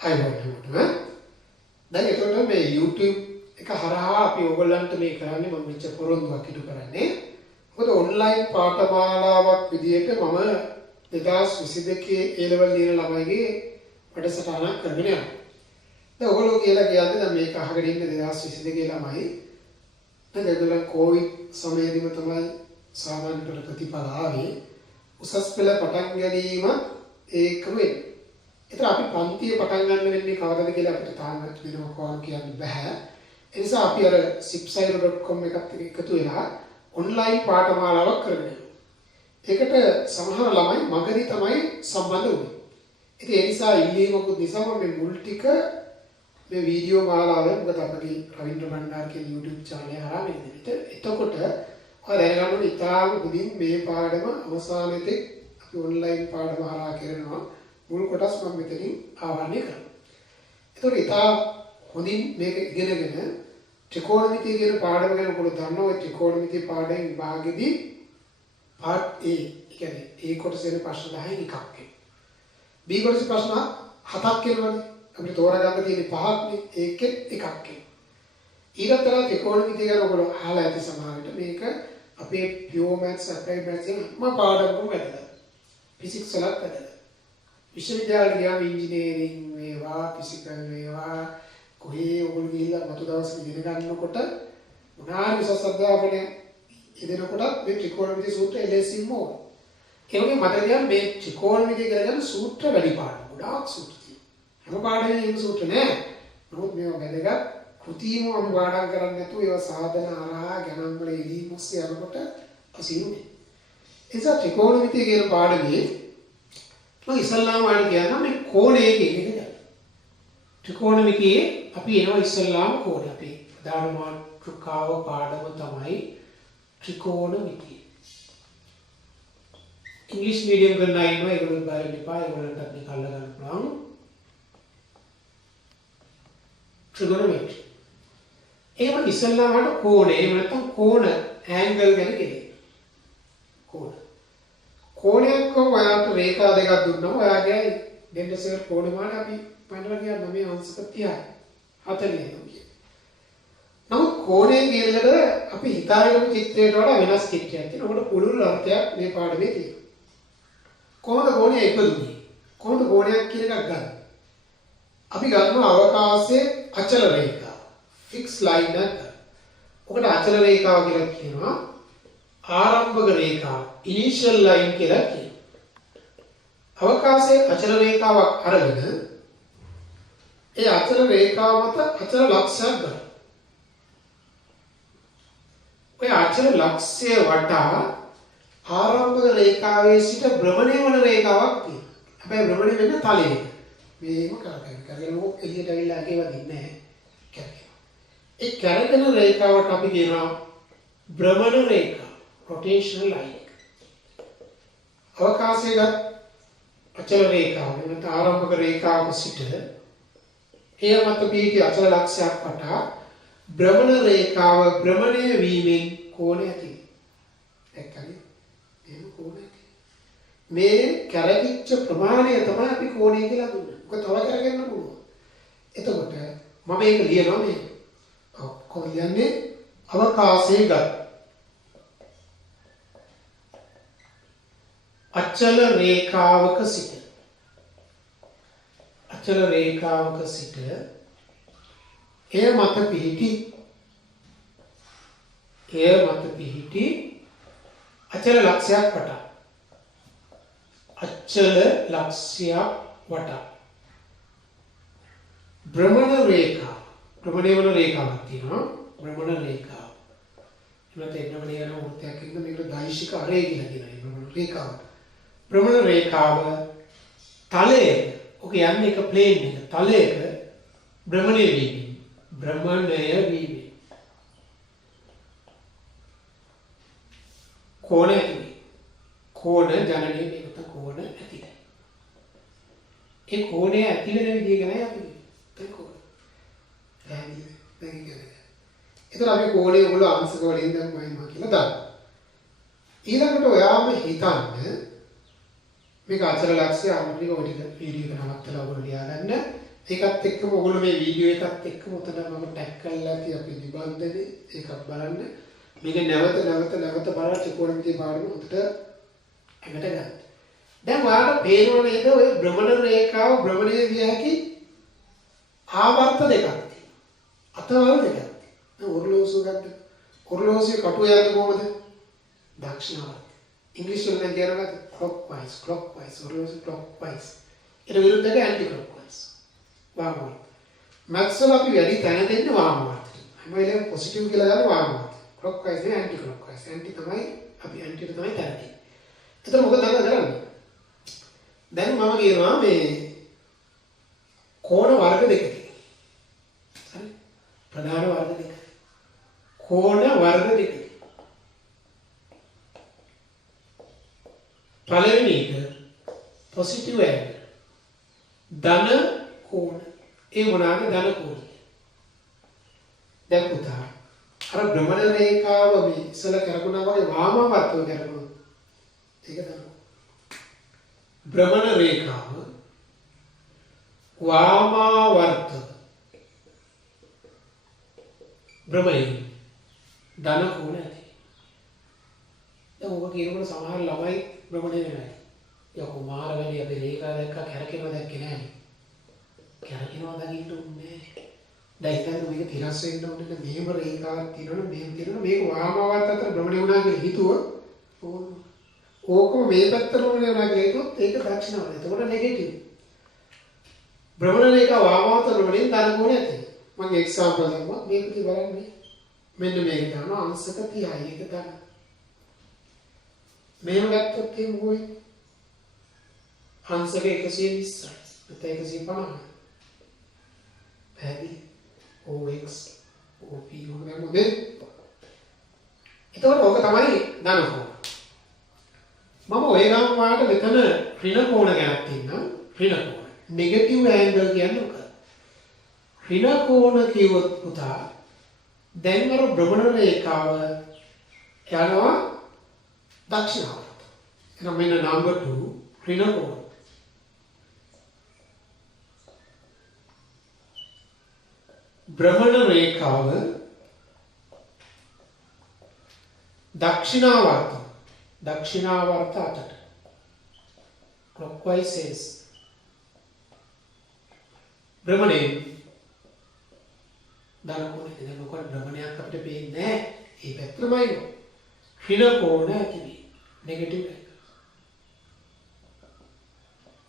අයිබෝන් දැන් එතකොට මේ YouTube එක හරහා අපි ඔයගොල්ලන්ට මේ කරන්නේ මම මෙච්ච පොරොන්දුවක් ඉදු කරන්නේ. මොකද ඔන්ලයින් පාඨමාලාවක් විදිහට මම 2022 A level ලියන ළමයිගේ වැඩසටහනක් කරගෙන යනවා. දැන් ඔයගොල්ලෝ කියලා කියන්නේ දැන් මේක අහගෙන ඉන්න 2022 ළමයි දැන් ඒගොල්ලන් කොවිඩ් සමයේදීම තමයි සාමාන්‍ය පෙළ ප්‍රතිඵල ආවේ. උසස් පෙළ පටන් ගැනීම ඒකම වෙන්නේ. ඒතර අපි පන්තිය පටන් ගන්න වෙන්නේ කවදද කියලා අපිට තාම වෙනම කෝල් කියන්න බෑ. ඒ නිසා අපි අර sipsairo.com එකත් එක්ක එකතු වෙලා ඔන්ලයින් පාඨමාලාවක් කරගෙන යනවා. ඒකට සමහර ළමයි මගදී තමයි සම්බන්ධ වුනේ. ඉතින් ඒ නිසා ඉල්ලීමකුත් නිසා මම මේ මුල් ටික මේ වීඩියෝ මාලාවෙන් මොකද අපගේ රවින්ද්‍ර බණ්ඩාර කියන YouTube channel එක හරහා මෙන්න විතර. එතකොට ඔය දැනගන්න ඕනේ ඉතාලම මුලින් මේ පාඩම අවසානයේදී අපි ඔන්ලයින් පාඩම හරහා කරනවා. මුල් කොටස් මම මෙතනින් ආවරණය කරනවා. ඒතකොට ඉතා හොඳින් මේක ඉගෙනගෙන ත්‍රිකෝණමිතිය කියන පාඩම ගැන ඔයගොල්ලෝ දන්නවා. ඔය ත්‍රිකෝණමිතිය පාඩයෙන් විභාගෙදී part A කියන්නේ A කොටසේ ප්‍රශ්න 10 එකක් එනවා. B කොටසේ ප්‍රශ්න 7ක් එනවනේ. අපිට තෝරාගන්න තියෙන්නේ 5ක්නේ. ඒකෙත් එකක් එනවා. ඊළඟට ත්‍රිකෝණමිතිය ගැන ඔයගොල්ලෝ අහලා ඇති සමහරවිට මේක අපේ pure maths applied maths එකම පාඩමකම වැදගත්. physics වලත් වැදගත්. විශ්වවිද්‍යාලේ ගියාම ඉංජිනේරින් වේවා ෆිසිකල් වේවා කොහේ ඔයගොල්ලෝ ගිහිල්ලා මතු දවස් ඉගෙන ගන්නකොට මොනාරි විශේෂ අධ්‍යාපනය ඉගෙනකොට මේ ත්‍රිකෝණමිතිය සූත්‍ර එලෙසින්ම ඕන. ඒ වගේ මතක තියාගන්න මේ ත්‍රිකෝණමිතිය කරගෙන සූත්‍ර වැඩි පාඩම් ගොඩාක් සූත්‍ර තියෙනවා. හැම පාඩමෙම මේ සූත්‍ර නෑ. නමුත් මේවා වැදගත් කෘතියම අපි පාඩම් කරන්නේ නැතුව ඒවා සාධන හරහා ගණන් වල එළීම් ඔස්සේ යනකොට අසීරුනේ. ඒ නිසා ත්‍රිකෝණමිතිය කියන පාඩමේ මම ඉස්සල්ලාම වල කියනවා මේ කෝණය කියන එක ගන්න. ත්‍රිකෝණමිතියේ අපි එනවා ඉස්සල්ලාම කෝණ. අපි ප්‍රධාන මාතෘකාව පාඩම තමයි ත්‍රිකෝණමිතිය. ඉංග්‍රීසි මීඩියම් කරන අය ඉන්නවා ඒගොල්ලෝ බලන්න එපා. ඒගොල්ලන්ට මේක අල්ල ගන්න පුළුවන්. ත්‍රිකෝණමිතිය. එහෙම ඉස්සල්ලාම වල කෝණය එහෙම නැත්නම් කෝණ ඇන්ගල් ගැන කියන්නේ. කෝණ කෝණයක් ඔයාලට රේඛා දෙකක් දුන්නා. ඔයාගේ දෙන්න සර් කෝණ මාන අපි පන්නලා ගියා 9 අංශක 30යි 40යි. නමුත් කෝණය කියන එකට අපි හිතාගෙන චිත්‍රයට වඩා වෙනස් චිත්‍රයක් තියෙනවා. ඔකට පුළුල් අර්ථයක් මේ පාඩමේ තියෙනවා. කොහොමද කෝණය ඉපදුනේ? කොහොමද කෝණයක් කියන එකක් ගන්න? අපි ගන්නවා අවකාශයේ අචල රේඛාව. ෆික්ස් ලයින් එක. ඔකට අචල රේඛාව කියලා කියනවා. ආරම්භක රේඛාව ඉනිෂියල් ලයින් කියලා කියනවා. අවකාශයේ අචල රේඛාවක් අරගෙන ඒ අචල රේඛාව මත අචල ලක්ෂයක් ගන්න. ඔය අචල ලක්ෂය වටා ආරම්භක රේඛාවේ සිට භ්‍රමණය වන රේඛාවක් තියෙනවා. හැබැයි භ්‍රමණය වෙන්නේ තලයේ. මේක කරගෙන එළියට ඇවිල්ලා ඒකේ වදින්නේ නැහැ. කරගෙන. ඒ කරගෙන රේඛාවට අපි කියනවා භ්‍රමණ රේඛාව. rotational line. අවකාශයේ අචල රේඛාව වෙනත ආරම්භක රේඛාවක සිට එය මත පිහිටි අචල ලක්ෂයක් වටා භ්‍රමණ රේඛාව භ්‍රමණය වීමෙන් කෝණය ඇති. එක්කනේ මේ කෝණය. මේ කැරකිච්ච ප්‍රමාණය තමයි අපි කෝණය කියලා දුන්නේ. ඔක තව කරගන්න පුළුවන්. එතකොට මම මේක ලියනවා මේ. කොහොමද යන්නේ? අවකාශයේ ගත් අචල රේඛාවක සිට එය මත පිහිටි අචල ලක්ෂයක් වටා භ්‍රමණ රේඛා භ්‍රමණය වන රේඛාවක් තියෙනවා. භ්‍රමණ රේඛාව එනත එන්නම යන වෘත්තයක් ඉන්න මේකට දෛශික අරේ කියලා කියනවා. භ්‍රමණ රේඛාව භ්‍රමණ රේඛාව තලයේ ඔක යන්නේ එක ප්ලේන් එක තලයක භ්‍රමණය වීම කෝණ ඇති ජනනය මේකට කෝණ ඇති. ඒ කෝණය ඇති වෙන විදිය ගැන අපි කෝණ එතන අපි කෝණය ඔයගොල්ලෝ අංශක වලින් දැන් මම කියලා දාන්න. ඊළඟට ඔයාම හිතන්න මේක අචල ලක්ෂ්‍ය අමුත්‍රික ඔය ටික වීඩියෝ එක නවත්තලා ඔයගොල්ලෝ ලියා ගන්න. ඒකත් එක්කම ඔයගොල්ලෝ මේ වීඩියෝ එකත් එක්කම උතන මම ටැග් කරලා ඇති අපේ නිබන්ධනේ ඒකත් බලන්න. මේක නැවත බලලා ත්‍රිකෝණමිතිය පාඩම උතට එකට ගන්න. දැන් ඔයාලට පේනව නේද ඔය භ්‍රමණ රේඛාව භ්‍රමණය විය හැකි ආවර්ත දෙකක් තියෙනවා. අතවල දෙකක් තියෙනවා. ඔරලෝසුව ගන්න. ඔරලෝසුවේ කටුව යන්නේ කොහමද? දක්ෂිනාවර්ත. ඉංග්‍රීසි වලින් කියනවා clockwise ඔරලෝසුව clockwise. ඊට විරුද්ධව ඇන්ටි clockwise. වාමවර්ත. මැත්ස් වල අපි වැඩි තැන දෙන්නේ වාමවර්තට. හැම වෙලේම පොසිටිව් කියලා ගන්න වාමවර්ත. clockwise නේ ඇන්ටි clockwise. ඇන්ටි තමයි අපි ඇන්ටිට තමයි තැන දෙන්නේ. එතකොට මොකද කරන්නේ? දැන් මම කියනවා මේ කෝණ වර්ග දෙකක්. හරි? ප්‍රධාන වර්ග දෙක. කෝණ වර්ග දෙක. පළවෙනි එක පොසිටිව් ඇන්ගල්. ධන කෝණ. ඒ මොනවාද ධන කෝණ? දැන් පුතා අර භ්‍රමණ රේඛාව මේ ඉස්සල කරගුණා වගේ වාමවර්තව කරගුණා. ඒක තමයි. භ්‍රමණ රේඛාව වාමාවර්ත භ්‍රමණය ධන කෝණ ඇති. දැන් ඔබ කියනකොට සමහර ළමයි භ්‍රමණය වෙනවා. යකෝ මාර වැඩි අපි රේඛා දැක්ක කැරකෙනවා දැක්කේ නැහැ. කැරකෙනවා දකින්න ඕනේ. දැන් හිතන්න මේක තිරස් වෙන්න ඕනේ මෙහෙම රේඛාවක් තියෙනවනේ මෙහෙම තියෙනවනේ මේක වාමාවර්ත අතර භ්‍රමණය වුණා කියලා හිතුවොත් ඕකම මේ පැත්තට වුණා කියලා හිතුවොත් ඒක දක්ෂිනාවර්ත. එතකොට නෙගටිව්. භ්‍රමණ රේඛා වාමාවර්ත භ්‍රමණයෙන් ධන කෝණ ඇති. මම එක්සැම්පල් දෙන්නම් මේක ඉතින් බලන්න. මෙන්න මේක ගන්න අංශක 30යි ඒක ගන්න. මෙහෙම ගත්තොත් එහෙම මොකයි? අංශක 120යි. නැත්නම් 150යි. පැහැදිලි? OX OP වගේ මොකද? එතකොට ඕක තමයි ධන කෝණ. මම ඔය ගාම වාට මෙතන ඍණ කෝණ ගැනත් ඉන්නම්. ඍණ කෝණ. නෙගටිව් ඇන්ගල් කියන්නේ මොකක්ද? ඍණ කෝණ කිව්වොත් පුතා දැන් අර භ්‍රමණ රේඛාව යනවා දක්ෂිනාවර්ත. එහෙනම් මෙන්න නම්බර් 2 ඍණ කෝණ. භ්‍රමණ රේඛාව දක්ෂිනාවර්ත අතට clockwise says භ්‍රමණය ධන කෝණය දැන් මොකද භ්‍රමණයක් අපිට පේන්නේ නැහැ. ඒ පැත්තමයි නෝ. ඍණ කෝණ ඇති නෙගටිව් එක.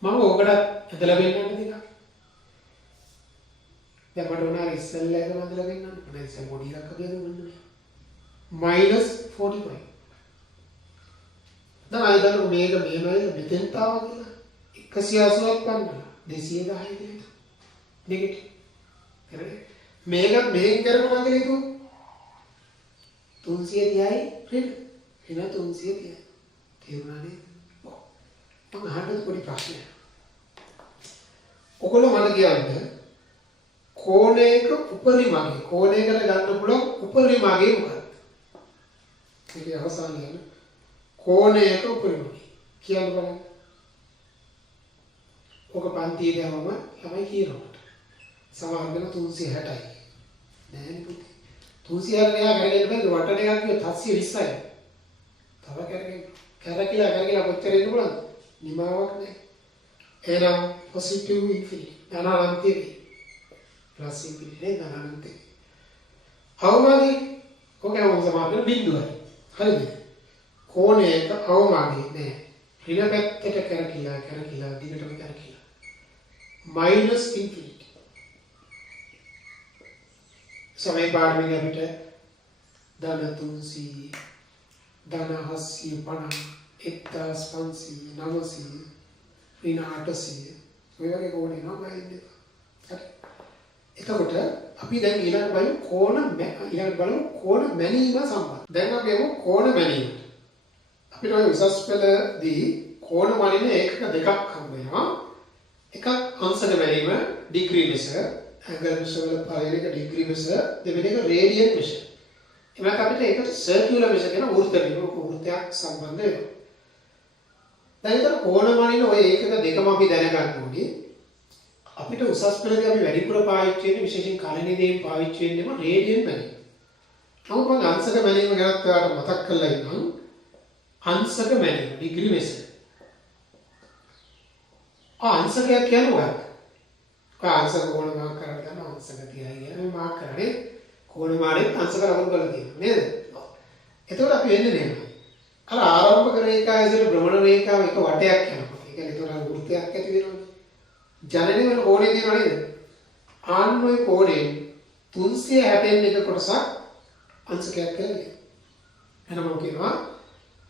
මම ඕකට ඇදලා වෙන්නන්න ටිකක්. දැන් මට උනා ඉස්සෙල්ලා එක මන්දලා වෙන්නන්න. මම ඉස්සෙල් පොඩි එකක් අගියද වෙන්නේ. -45. දැන් අයිදර මේක මෙහෙමයි මෙතෙන්ට ආවා කියලා 180ක් ගන්නවා 210 කියලා නෙගටිව් හරි මේකත් මෙහෙන් කරනවා කියලා හිතුවා 330යි ඍණ 330යි තේරුණානේ මම අහන්න පොඩි ප්‍රශ්නයක් ඔයගොල්ලෝ මට කියන්න කෝණයක උපරිමගේ කෝණයකට ගන්න පුළුවන් උපරිමගේ මොකක්ද මේකේ අවසානය කියන්නේ කෝණයක උපරිමයි කියන්න බලන්න. ඔක පන්තියේ ගමම ළමයි කියනකොට. සමහර වෙන 360යි. නෑනේ පුතේ. 360 එයා කරගෙන බෑ වටන එකක් කිව්ව 720යි. තව කැරකිලා කොච්චර ඉන්න බලන්න. නිමාවක් නෑ. එහෙනම් පොසිටිව් ඉන්ෆිනිටි. අනන්තයි. ප්ලස් ඉන්ෆිනිටි නේ අනන්තයි. අවමානේ ඔකේ සමාන බිඳුවයි. හරිද? කෝණයක අවමානය නෑ. ඍණ පැත්තට කරකිලා දිගටම කරකිලා. Minus infinity. සමේ පාඩමේ අපිට ධන 300 ධන 750 1500 900 ඍණ 800 ඔය වගේ කෝණ එනවා බලන්න. හරි. එතකොට අපි දැන් ඊළඟ බලමු කෝණ මැනීම සම්බන්ධ. දැන් අපි යමු කෝණ මැනීම. අපිට ඔය උසස් පෙළදී කෝණ මනින ඒකක දෙකක් හම්බ වෙනවා. එකක් අංශක මැනීම ඩිග්‍රී මෙෂර්, ඇන්ගල් මෙෂර් වල පළවෙනි එක ඩිග්‍රී මෙෂර්, දෙවෙනි එක රේඩියන් මෙෂර්. එමත් අපිට ඒකට සර්කියුලර් මෙෂර් කියන වෘත්තයක් සම්බන්ධ වෙනවා. දැන් ඉතින් කෝණ මනින ඔය ඒකක දෙකම අපි දැනගන්න ඕනේ. අපිට උසස් පෙළදී අපි වැඩිපුර පාවිච්චි වෙන්නේ විශේෂයෙන් කලණිදීන් පාවිච්චි වෙන්නේම රේඩියන් මැනීම. නමුත් මම අංශක මැනීම ගැනත් ඔයාලට මතක් කරලා ඉන්නම්. අංශක මැනීම ඩිග්‍රී මෙසර්. අංශකයක් කියන්නේ මොකක්ද? අංශක කෝණ මාක් කරලා ගන්න අංශක 30යි කියන්නේ මේ මාක් කරන්නේ කෝණ මානෙත් අංශක ලකුණු කරලා තියෙනවා නේද? එතකොට අපි වෙන්නේ නේද? අර ආරම්භක රේඛාවේ ඉඳලා භ්‍රමණ රේඛාව එක වටයක් යනවා. ඒ කියන්නේ ඒතර වෘත්තයක් ඇති වෙනවනේ. ජනනය වෙන කෝණේ තියෙනව නේද? ආන් ওই කෝණයෙන් 360න් එක කොටසක් අංශකයක් කියලා කියනවා. එහෙනම් මම කියනවා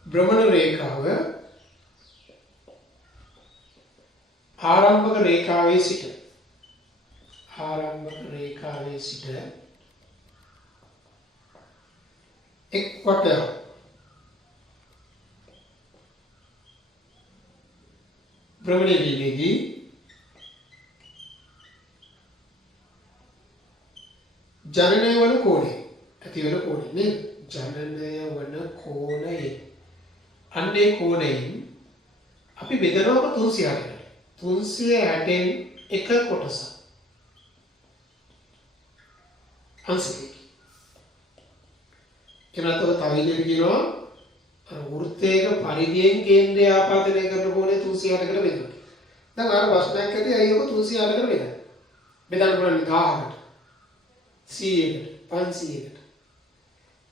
භ්‍රමණ රේඛාව ආරම්භක රේඛාවේ සිට එක් වටයක් භ්‍රමණය වීමේදී ජනනය වන කෝණය ඇති වෙන කෝණය නේද? ජනනය වන කෝණය අන්නේ කෝණයෙන් අපි බෙදනවා 360ට. 360න් එක කොටස අංශකයි. එනතර තව විදිහට කියනවා අර වෘත්තයක පරිධියෙන් කේන්ද්‍රය ආපාදනය කරන කෝණය 360කට බෙදනවා. දැන් අර ප්‍රශ්නයක් ඇති අයියෝ 360කට බෙදන්න. බෙදන්න පුළුවන් 1000කට 100කට 500කට.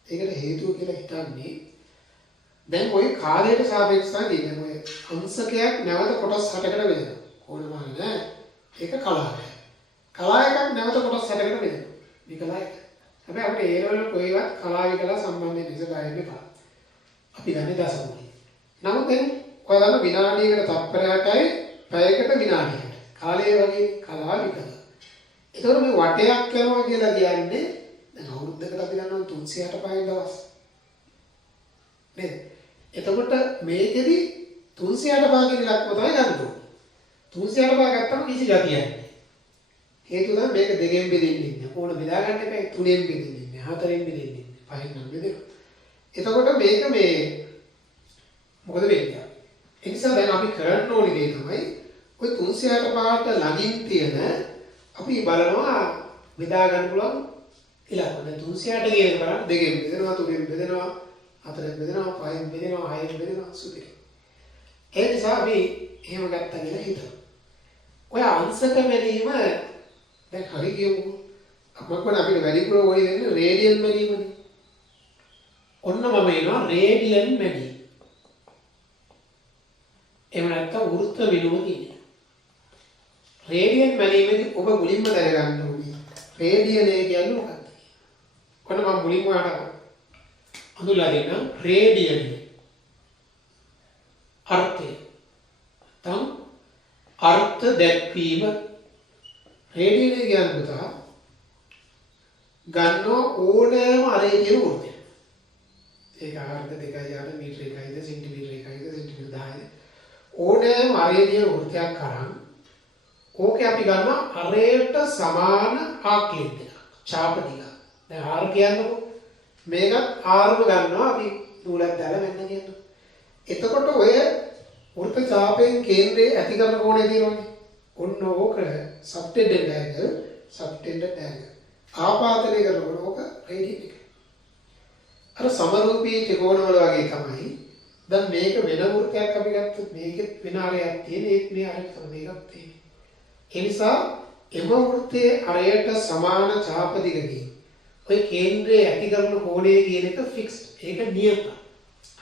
ඒකට හේතුව කියලා හිතන්නේ දැන් ওই කාලයට සාපේක්ෂව කියන්නේ ඔය අංශකයක් නැවත කොටස් 6කට බෙදෙනවා. කොහොමද නෑ? ඒක කලාවක්. කලා එකක් නැවත කොටස් 6කට බෙදෙනවා. මේ කලා එක. හැබැයි අපිට ඒ වල කොයිවත් කලා විකලා සම්බන්ධයෙන් ඉස්සරහින් එපා. අපි ගන්නේ දශමයි. නමුත් දැන් ඔයාලා විනාඩියකට තත්පරයකයි පැයකට විනාඩියකට. කාලය වගේ කලා විකලා. ඒතකොට මේ වටයක් කරනවා කියලා කියන්නේ දැන් අවුරුද්දකට අපි ගන්නවා 365 දවස්. නේද? එතකොට මේකෙදි 365 කියන ඉලක්කම තමයි ගන්න ඕනේ. 365 ගත්තම කිසි ගතියක් නැහැ. හේතුව තමයි මේක දෙකෙන් බෙදෙන්නේ ඉන්නේ. කොහොමද බෙදා ගන්න එපා? තුනෙන් බෙදෙන්නේ ඉන්නේ. හතරෙන් බෙදෙන්නේ ඉන්නේ. පහෙන් නම් බෙදෙනවා. එතකොට මේක මේ මොකද වෙන්නේ? ඒ නිසා දැන් අපි කරන්න ඕනේ දේ තමයි ওই 365ට ළඟින් තියෙන අපි බලනවා බෙදා ගන්න පුළුවන් ඉලක්ක. දැන් 360 කියන බලන්න දෙකෙන් බෙදෙනවා, තුනෙන් බෙදෙනවා, හතරෙන් බෙදෙනවා, පහෙන් බෙදෙනවා, හයෙන් බෙදෙනවා සුපිරි. ඒ නිසා අපි එහෙම ගත්තා කියලා හිතමු. ඔය අංශක මැනීම දැන් හරි කියමු. අපමණ අපිට වැඩිපුර ඕනේ වෙන්නේ රේඩියන් මැනීමනේ. ඔන්න මම එනවා රේඩියන් මැනීම. එහෙම නැත්නම් වෘත්ත විලුම කියන්නේ. රේඩියන් මැනීමේදී ඔබ මුලින්ම දැනගන්න ඕනේ. රේඩියන් කියන්නේ මොකක්ද? කොහොමද මම මුලින්ම ඔයාලට අඳුල්ලා දෙන්න රේඩියන් අර්ථය. තම් අර්ථ දැක්වීම රේඩියන් කියන්නේ පුතා ගන්න ඕනෑම අරේ කියන වෘත්තය. ඒක ආකාරද 2යි යාට මීටර 1යිද සෙන්ටිමීටර 1යිද සෙන්ටිමීටර 10යිද ඕනෑම අරේ කියන වෘත්තයක් කරන් ඕකේ අපි ගන්නවා අරයට සමාන ආකෘතියක් ඡාප දිග. දැන් ආර කියන්නකො මේකත් ආරම ගන්නවා අපි නූලක් දාලා මෙන්න කියනවා. එතකොට ඔය වෘත්ත ඡාපයෙන් කේන්ද්‍රයේ ඇති කරන කෝණය තියෙනවනේ. ඔන්න ඕක සබ්ටෙන්ඩඩ් ඇන්ගල් ආපාතනය කරනකොට ඕක රේඩියන් එක. අර සමරූපී ත්‍රිකෝණ වල වගේ තමයි. දැන් මේක වෙන වෘත්තයක් අපි ගත්තොත් මේකෙත් වෙන ආරයක් තියෙන ඒත් මේ ආරයට තමයි මේකත් තියෙන්නේ. ඒ නිසා එම වෘත්තයේ ආරයට සමාන ඡාප දිගදී ඔය කේන්ද්‍රයේ ඇති කරන කෝණය කියන එක ෆික්ස්ඩ්. ඒක නියතයි.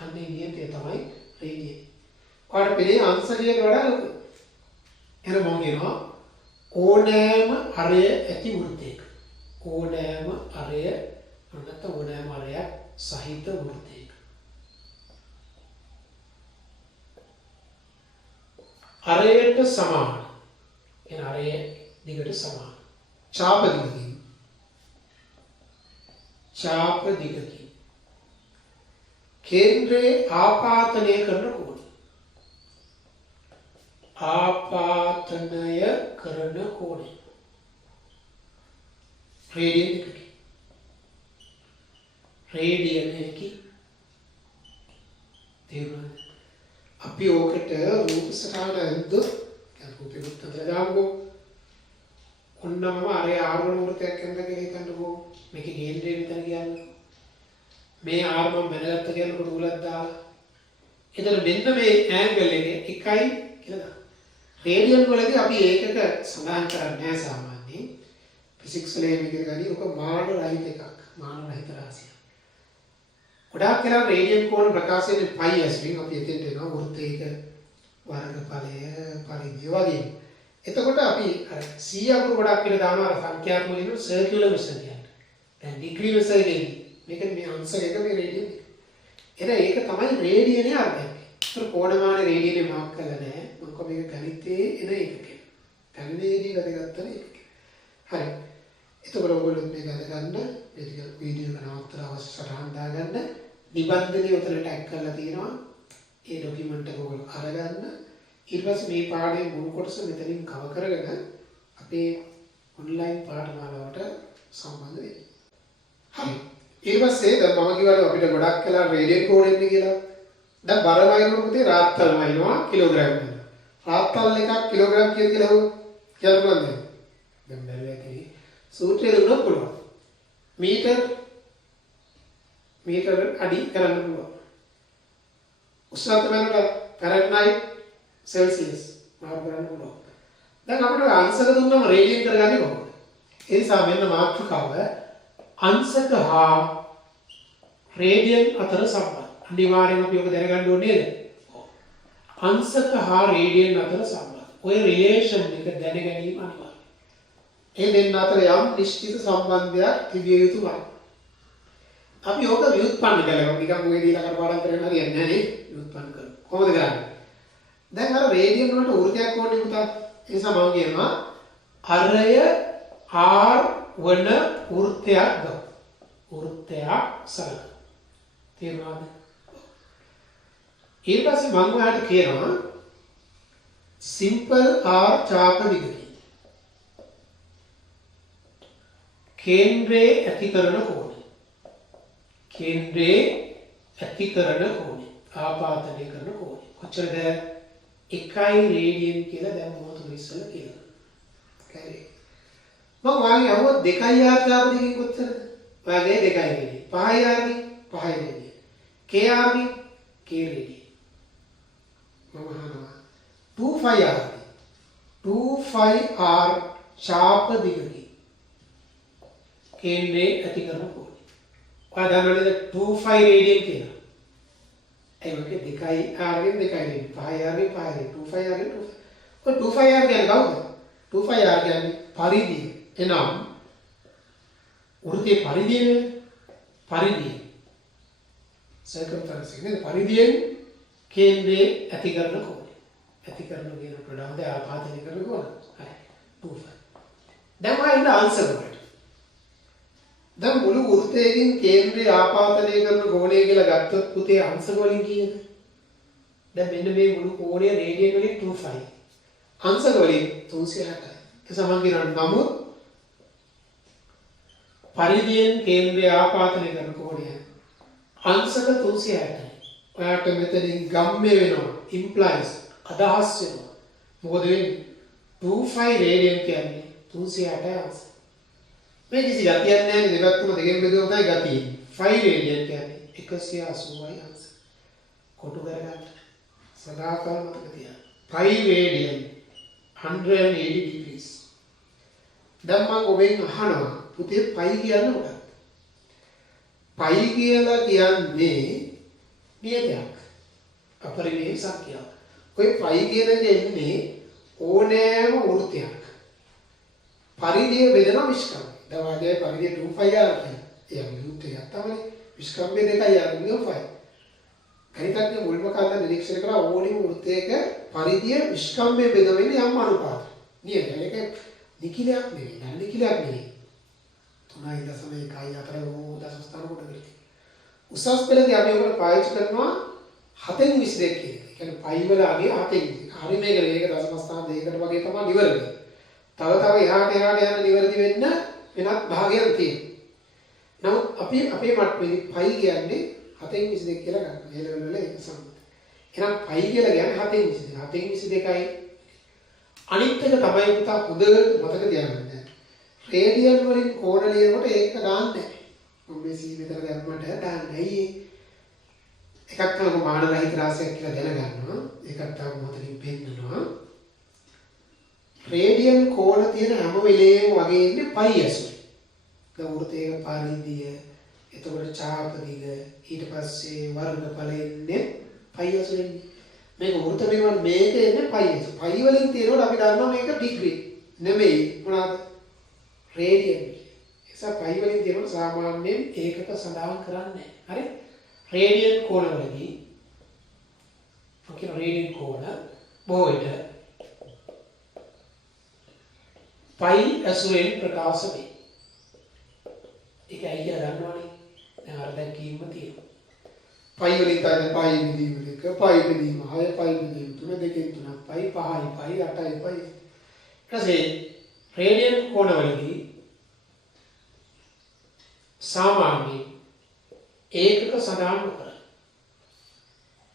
අන්නේ නියතය තමයි රේඩියන්. ඔයාලට පෙනේ අංශකයට වඩා ලොකුයි. එහෙනම් මම කියනවා ඕනෑම අරය ඇති වෘත්තයක. ඕනෑම අරය නැත්නම් ඕනෑම අරයක් සහිත වෘත්තයක. අරයට සමාන. එන අරය දිගට සමාන. ඡාප දිගකින්. ඡාප දිගකින්. කේන්ද්‍රයේ ආපාතනය කරන කෝණය. ආපාතනය කරන කෝණය. රේඩියන් එකකින්. රේඩියන් එකකින්. තේරුණාද? අපි ඕකට රූප සටහන ඇද්දොත් රූපෙත් හදලා දාමුකෝ. ඔන්නමම අර R1 වෘත්තයක් යනද කියලා හිතන්නකෝ. මේකේ කේන්ද්‍රය මෙතන කියන්නේ. මේ R මම බැලගත්ත කියනකොට උලක් දාලා. එතන මෙන්න මේ ඇන්ගල් එක 1 කියලා දාන්න. රේඩියන් වලදී අපි ඒකක සඳහන් කරන්නේ නැහැ සාමාන්‍යයෙන්. ෆිසික්ස් වල මේක ගනි ඔක මාන රහිත එකක්. මාන රහිත රාශියක්. ගොඩාක් වෙලා රේඩියන් කෝණ ප්‍රකාශ වෙන්නේ පයි ඇස්මින් අපි එතෙන්ට එනවා වෘත්තයක වර්ගඵලය පරිධිය වගේ. එතකොට අපි අර C අකුරු ගොඩක් කියලා දානවා අර සංඛ්‍යාත්මක වලින් සර්කියුලර් මෙෂර් කියන්නේ. දැන් ඩිග්‍රී මෙෂර් කියන්නේ මේක මේ අංශක එක මේ රේඩියන්. එතන ඒක තමයි රේඩියනේ අර්ථය. ඒක කෝණමාන රේඩියනේ මාක් කරලා නැහැ. මම කො මේක ගණිතයේ එන එකක. ගණනයේදී වැඩගත්තන එකක. හරි. එතකොට ඔයගොල්ලෝ මේක අදගන්න මේ වීඩියෝ එක නවත්තලා අවශ්‍ය සටහන් දාගන්න. නිබන්ධනය උතර ටැග් කරලා තියෙනවා. ඒ ડોකියුමන්ට් එක ඔයගොල්ලෝ අරගන්න. ඊට පස්සේ මේ පාඩේ මුල් කොටස මෙතනින් කවර් කරගෙන අපේ ඔන්ලයින් පාඨමාලාවට සම්බන්ධ වෙන්න. හරි. ඊට පස්සේ දැන් මම කිව්වා අපිට ගොඩක් වෙලා රේඩියන් කෝණ එන්නේ කියලා. දැන් බර වයින්වල පුතේ රාත්තල් වයින්නවා කිලෝග්‍රෑම් වෙනවා. රාත්තල් එකක් කිලෝග්‍රෑම් කියලා හවු කියන්න පුළුවන්ද? දැන් බැලුවා කි සූත්‍රය දුන්නොත් පුළුවන්. මීටර අඩි කරන්න පුළුවන්. උෂ්ණත්වය වෙනකොට ෆැරන්හයිට් සෙල්සියස් මාරු කරන්න පුළුවන්. දැන් අපිට අංශක දුන්නම රේඩියන් කරගන්නේ කොහොමද? ඒ නිසා මෙන්න මාතෘකාව අංශක හා රේඩියන් අතර සම්බන්ධ. අනිවාර්යයෙන්ම අපි ඔක දැනගන්න ඕනේ නේද? අංශක හා රේඩියන් අතර සම්බන්ධ. ඔය රිලේෂන් එක දැන ගැනීම අනිවාර්යයි. ඒ දෙන්න අතර යම් නිශ්චිත සම්බන්ධයක් තිබිය යුතුයි. අපි ඕක ව්‍යුත්පන්න කරලා නිකන් ඔය දීලා කරපාඩම් කරගෙන හරියන්නේ නැහැ නේ. ව්‍යුත්පන්න කරමු. කොහොමද කරන්නේ? දැන් අර රේඩියන් වලට වෘත්තයක් ඕනේ පුතා. ඒ නිසා මම කියනවා අරය R වන වෘත්තයක් ගමු. වෘත්තයක් සරල. තේරුණාද? ඊට පස්සේ මම ඔයාලට කියනවා සිම්පල් R චාප දිගකි. කේන්ද්‍රයේ ඇති කරන කෝණය. කේන්ද්‍රයේ ඇති කරන කෝණය. ආපාතනය කරන කෝණය. කොච්චරද? 1 රේඩියන් කියලා දැන් මොකද ඉස්සෙල්ලා කියලා. හරි. මම වාගේ අහුව 2 R චාප දිගකින් කොච්චරද? වාගේ 2 රේඩියන්. 5 R ගේ 5 රේඩියන්. K R ගේ K රේඩියන්. මම අහනවා 2 5 R 2 5 R චාප දිගකින් කේන්ද්‍රයේ ඇති කරන කෝණය. ඔයා දන්නවද 2 5 රේඩියන් කියලා? ඒ වගේ 2 R ගෙන් 2 රේඩියන් 5 R ගෙන් 5 රේඩියන් 2 5 R ගෙන් 2 5. ඔය 2 5 R කියන්නේ කවුද? 2 5 R කියන්නේ පරිධිය. එනම් වෘත්තයේ පරිධියනේ. පරිධිය. සර්කම්ෆරන්ස් කියන්නේ පරිධියෙන් කේන්ද්‍රයේ ඇති කරන කෝණය. ඇති කරන කියන ප්‍රඩාවද ආපාතනය කරන කෝණය. හරි. 2 5. දැන් ඔයා ඉන්න ආන්සර් වලට. දැන් මුළු වෘත්තයකින් කේන්ද්‍රය ආපාතනය කරන කෝණය කියලා ගත්තොත් පුතේ අංශක වලින් කීයද? දැන් මෙන්න මේ මුළු කෝණය රේඩියන් වලින් 2 5. අංශක වලින් 360යි. ඒ සමන් කියනවා නමුත් පරිධියෙන් කේන්ද්‍රය ආපාතනය කරන කෝණය අංශක 360යි. ඔයාට මෙතනින් ගම්ම්‍ය වෙනවා. implies අදහස් වෙනවා. මොකද වෙන්නේ? 2 5 රේඩියන් කියන්නේ 360යි අංශක. මේ කිසි ගතියක් නැහැ නේ දෙපැත්තම දෙකෙන් බෙදුවම තමයි ගතිය. 5 රේඩියන් කියන්නේ 180යි අංශ. කොටු කරගන්න. සදාකාල මතක තියාගන්න. 5 රේඩියන් 180 degrees. දැන් මම ඔබෙන් අහනවා පුතේ පයි කියන්නේ මොකක්ද? පයි කියලා කියන්නේ නියතයක්. අපරිමේය සංඛ්‍යාවක්. ඔය පයි කියන එක එන්නේ ඕනෑම වෘත්තයක්. පරිධිය බෙදෙන විස්කම්. දැන් වාගේ පරිධිය 2 5 R කියන්නේ. ඒ වෘත්තයක් තමයි විස්කම්බේ 2 R නියම 5. ගණිතඥ මුල්ම කාලේ නිරීක්ෂණය කරා ඕනෙම වෘත්තයක පරිධිය විස්කම්බේ බෙදෙන්නේ යම් අනුපාතයක්. නියම. ඒක නිකිලයක් නෙවෙයි. නෑ නිකිලයක් නෙවෙයි. 3.1 4 දශම ස්ථාන කොට දෙන්නේ. උසස් පෙළදී අපි ඔකට පාවිච්චි කරනවා 7න් 22 කියන එක. ඒ කියන්නේ පයි වල අගේ 7න්. හරි මේක දශම ස්ථාන දෙකකට වගේ තමයි නිවැරදි. තව එහාට යන නිවැරදි වෙන්න වෙනත් භාගයක් තියෙනවා. නමුත් අපි අපේ මට්ටමේදී පයි කියන්නේ 7න් 22 කියලා ගන්න. මේ ලෙවල් වල ඒක සම්මත. එහෙනම් පයි කියලා කියන්නේ 7න් 22. 7න් 22යි. අනිත් එක තමයි පුතා හොඳට මතක තියාගන්න. රේඩියන් වලින් කෝණ ලියනකොට ඒක දාන්නේ නැහැ. මම මේ සී මෙතන දැම්මට දාන්නේ ඇයි එකක් තමයි මාන රහිත රාශියක් කියලා දැනගන්නවා. ඒකත් තව මොහොතකින් පෙන්නනවා. රේඩියන් කෝණ තියෙන හැම වෙලේම වගේ ඉන්නේ පයි ඇසුරේ. ගෞරතේක පරිදිය එතකොට ඡාප දිග ඊට පස්සේ වර්ගඵල එන්නේ පයි ඇසුරෙන්. මේක වෘත වේවන මේක එන්නේ පයි ඇසුර. පයි වලින් තියෙනකොට අපි දන්නවා මේක ඩිග්‍රී නෙමෙයි මොනවාද රේඩියන්. ඒසත් පයි වලින් තියෙනකොට සාමාන්‍යයෙන් ඒකක සඳහන් කරන්නේ. හරි? රේඩියන් කෝණවලදී ඔකේ රේඩියන් කෝණ බොහෝ විට පයි ඇසුරෙන් ප්‍රකාශ වේ. ඒක අයියා දන්නවනේ. දැන් අර දැන් කීම තියෙනවා. පයි වලින් තමයි පයි විදීම දෙක, පයි විදීම 6, පයි විදීම 3, දෙකෙන් 3ක්, පයි 5යි, පයි 8යි, පයි. ඊටසේ රේඩියන් කෝණවලදී සාමාන්‍යයෙන් ඒකක සඳහන් නොකර.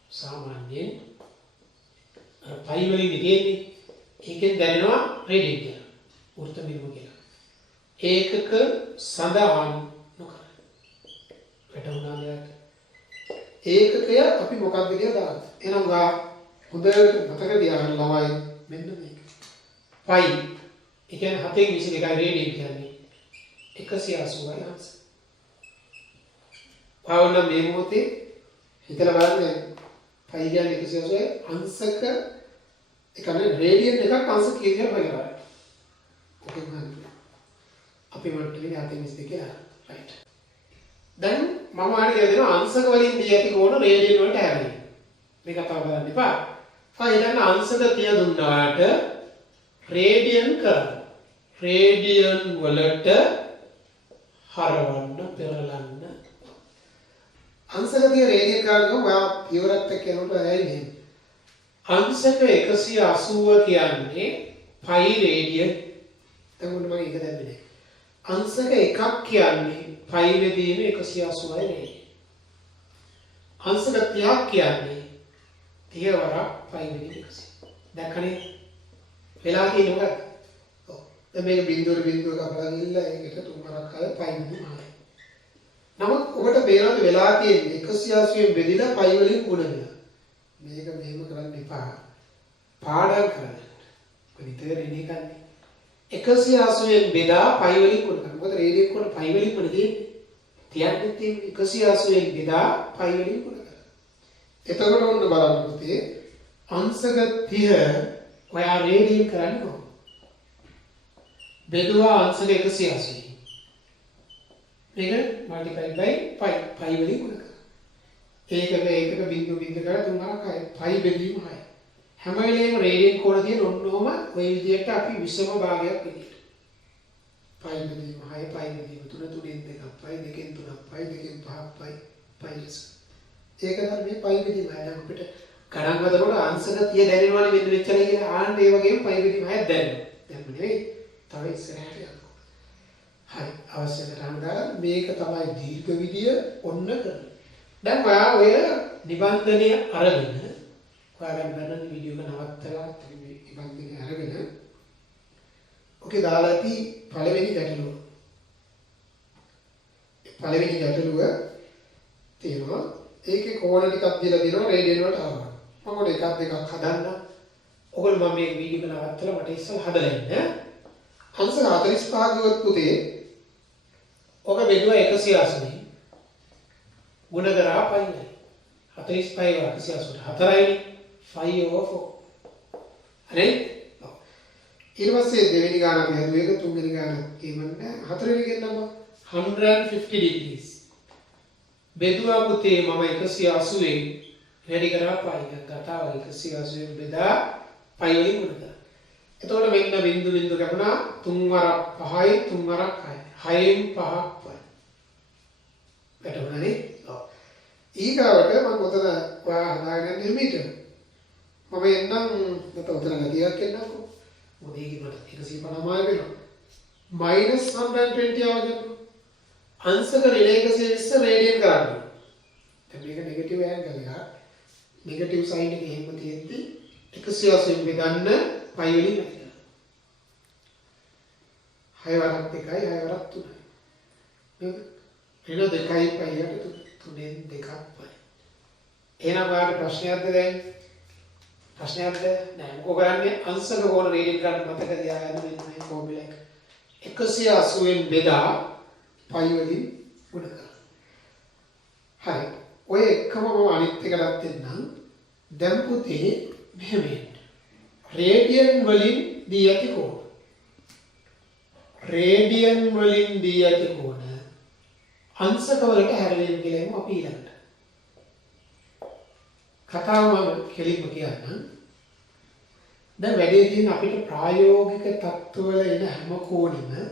සාමාන්‍යයෙන් අර පයි වලින් තියෙන්නේ ඒකෙන් දැනෙනවා රේඩියන් කියලා. වෘත්ත බිම කියලා. ඒකක සඳහන් නොකර. වැටුණාද? ඒකකය අපි මොකක්ද කියලා දාන්න. එහෙනම් ගා හොඳට මතක තියාගන්න ළමයි මෙන්න මේක. පයි. ඒ කියන්නේ 7/22 රේඩියන් කියන්නේ 180යි අංශ. පාවන මේ මොහොතේ හිතලා බලන්න පයි කියන්නේ 180යි අංශක ඒ කියන්නේ රේඩියන් එකක් අංශ කීයද කියලා බලන්න. ඔකේ මම අපි මට්ටමේ 7/22 කියලා. රයිට්. දැන් මම ආයෙත් දෙනවා අංශක වලින් දී ඇති කෝණ රේඩියන් වලට හැරෙන්නේ. මේක තව බලන්න එපා. ඊළඟ අංශක තිය දුන්නාට රේඩියන් කරන්න. රේඩියන් වලට හරවන්න පෙරලන්න. අංශක තිය රේඩියන් කරනවා ඔයා පියවරත් එක්ක යනකොට ඇයිනේ. අංශක 180 කියන්නේ පයි රේඩියන්. දැන් මම ඒක දැම්මේ. අංශක එකක් කියන්නේ පයි වෙදීම 180යි රේඩියන්. අංශක 30ක් කියන්නේ 30 වරක් පයි වෙදීම 100. දැක්කනේ? වෙලා තියෙන්නේ මොකක්ද? ඔව්. දැන් මේක බිඳුවර බිඳුව කපලා ගිහිල්ලා ඒකට 3 වරක් ආය පයි වෙදීම ආයි. නමුත් ඔබට බේරවල වෙලා තියෙන්නේ 180ෙන් බෙදලා පයි වලින් ගුණ වෙනවා. මේක මෙහෙම කරන්න එපා. පාඩම් කරන්න. කොහොමද ඉන්නේ? 180ෙන් බෙදා පයි වලින් ගුණ කරනවා. මොකද රේඩියන් කොට පයි වලින් ගුණ දෙන්නේ. තියන්නේ තියෙන්නේ 180ෙන් බෙදා පයි වලින් ගුණ කරනවා. එතකොට ඔන්න බලන්න පුතේ අංශක 30 ඔයා රේඩියන් කරන්නේ කොහොමද? බෙදුවා අංශක 180. මේක multiply by පයි වලින් ගුණ කරනවා. ඒකක බිංදු කරලා 3 වරක් ආයි පයි බෙදීම 6. හැම වෙලේම රේඩියන් කෝණ තියෙන ඔන්නෝම ওই විදිහට අපි විෂම භාගයක් විදිහට. පයි බෙදීම 6, පයි බෙදීම 3, 3ෙන් 2ක්, පයි 2ෙන් 3ක්, පයි 2ෙන් 5ක්, පයි ලෙස. ඒක තමයි මේ පයි බෙදීම 6 නම් අපිට ගණන් හදනකොට අංශක 30 දැනෙනවනේ මෙන්න මෙච්චරයි කියලා ආන්න ඒ වගේම පයි බෙදීම 6ක් දැනෙනවා. දැන් නෙවෙයි. තව ඉස්සරහට යනවා. හරි අවශ්‍ය කරන දාලා මේක තමයි දීර්ඝ විදිය ඔන්න කරන්නේ. දැන් ඔයා ඔය නිබන්ධනය අරගෙන ඔයාලා ගන්න වීඩියෝ එක නවත්තලා මේ නිබන්ධනය අරගෙන ඔකේ දාලා ඇති පළවෙනි ගැටලුව. පළවෙනි ගැටලුව තියෙනවා. ඒකේ කෝණ ටිකක් දීලා දෙනවා රේඩියන් වලට ආවා. මම ඔය එකක් දෙකක් හදන්න. ඔයගොල්ලෝ මම මේ වීඩියෝ එක නවත්තලා මට ඉස්සෙල්ලා හදලා ඉන්න. අංශක 45 ගියොත් පුතේ ඔක බෙදුවා 180 ගුණ කරා පයියි 45 වරක් 180 4යි 5/4 හරි ඊට පස්සේ දෙවෙනි ගාන අපි හදුවේ එක තුන්වෙනි ගාන කියවන්නේ හතරවෙනි ගෙන්නම 150 degrees බෙදුවා පුතේ මම 180 වැඩි කරා පයි ගතාව 180 බෙදා පයි වලින් ගුණ කරා එතකොට මෙන්න බිංදු බිංදු කැපුණා 3 වරක් 5යි 3 වරක් 6යි 6න් 5ක් පයි වැටුණානේ ඔව් ඊගාවට මම උතන ඔයා හදාගෙන යන්න මීටර මම එන්නම් මට උතන ගතියක් එන්නකෝ මොකද ඒක මට 150යි වෙනවා -120 ආවද අංශක රිලේ 120 රේඩියන් කරන්න දැන් මේක නෙගටිව් ඇන්ගල් එක නෙගටිව් සයින් එක එහෙම තියෙද්දි 180 බෙදන්න පයි වලින් 6 වරක් 2යි 6 වරක් 3යි. නේද? ඍණ 2යි පයියට 3ෙන් 2ක් පයි. එහෙනම් ඔයාලට ප්‍රශ්නයක්ද දැන්? ප්‍රශ්නයක්ද? නෑ. මොකෝ කරන්නේ? අංශක කෝණ රේඩියන් ගන්න මතක තියාගන්න මෙන්න මේ ෆෝමියුලා එක. 180න් බෙදා පයි වලින් ගුණ කරන්න. හරි. ඔය එකම මම අනිත් එකටත් දෙන්නම්. දැන් පුතේ මෙහෙම රේඩියන් වලින් දී ඇති කෝණ. රේඩියන් වලින් දී ඇති කෝණ අංශක වලට හැරෙන්න කියලා එමු අපි ඊළඟට. කතාව මම කෙලින්ම කියන්නම්. දැන් වැඩේ තියෙන අපිට ප්‍රායෝගික තත්ත්වවල එන හැම කෝණෙම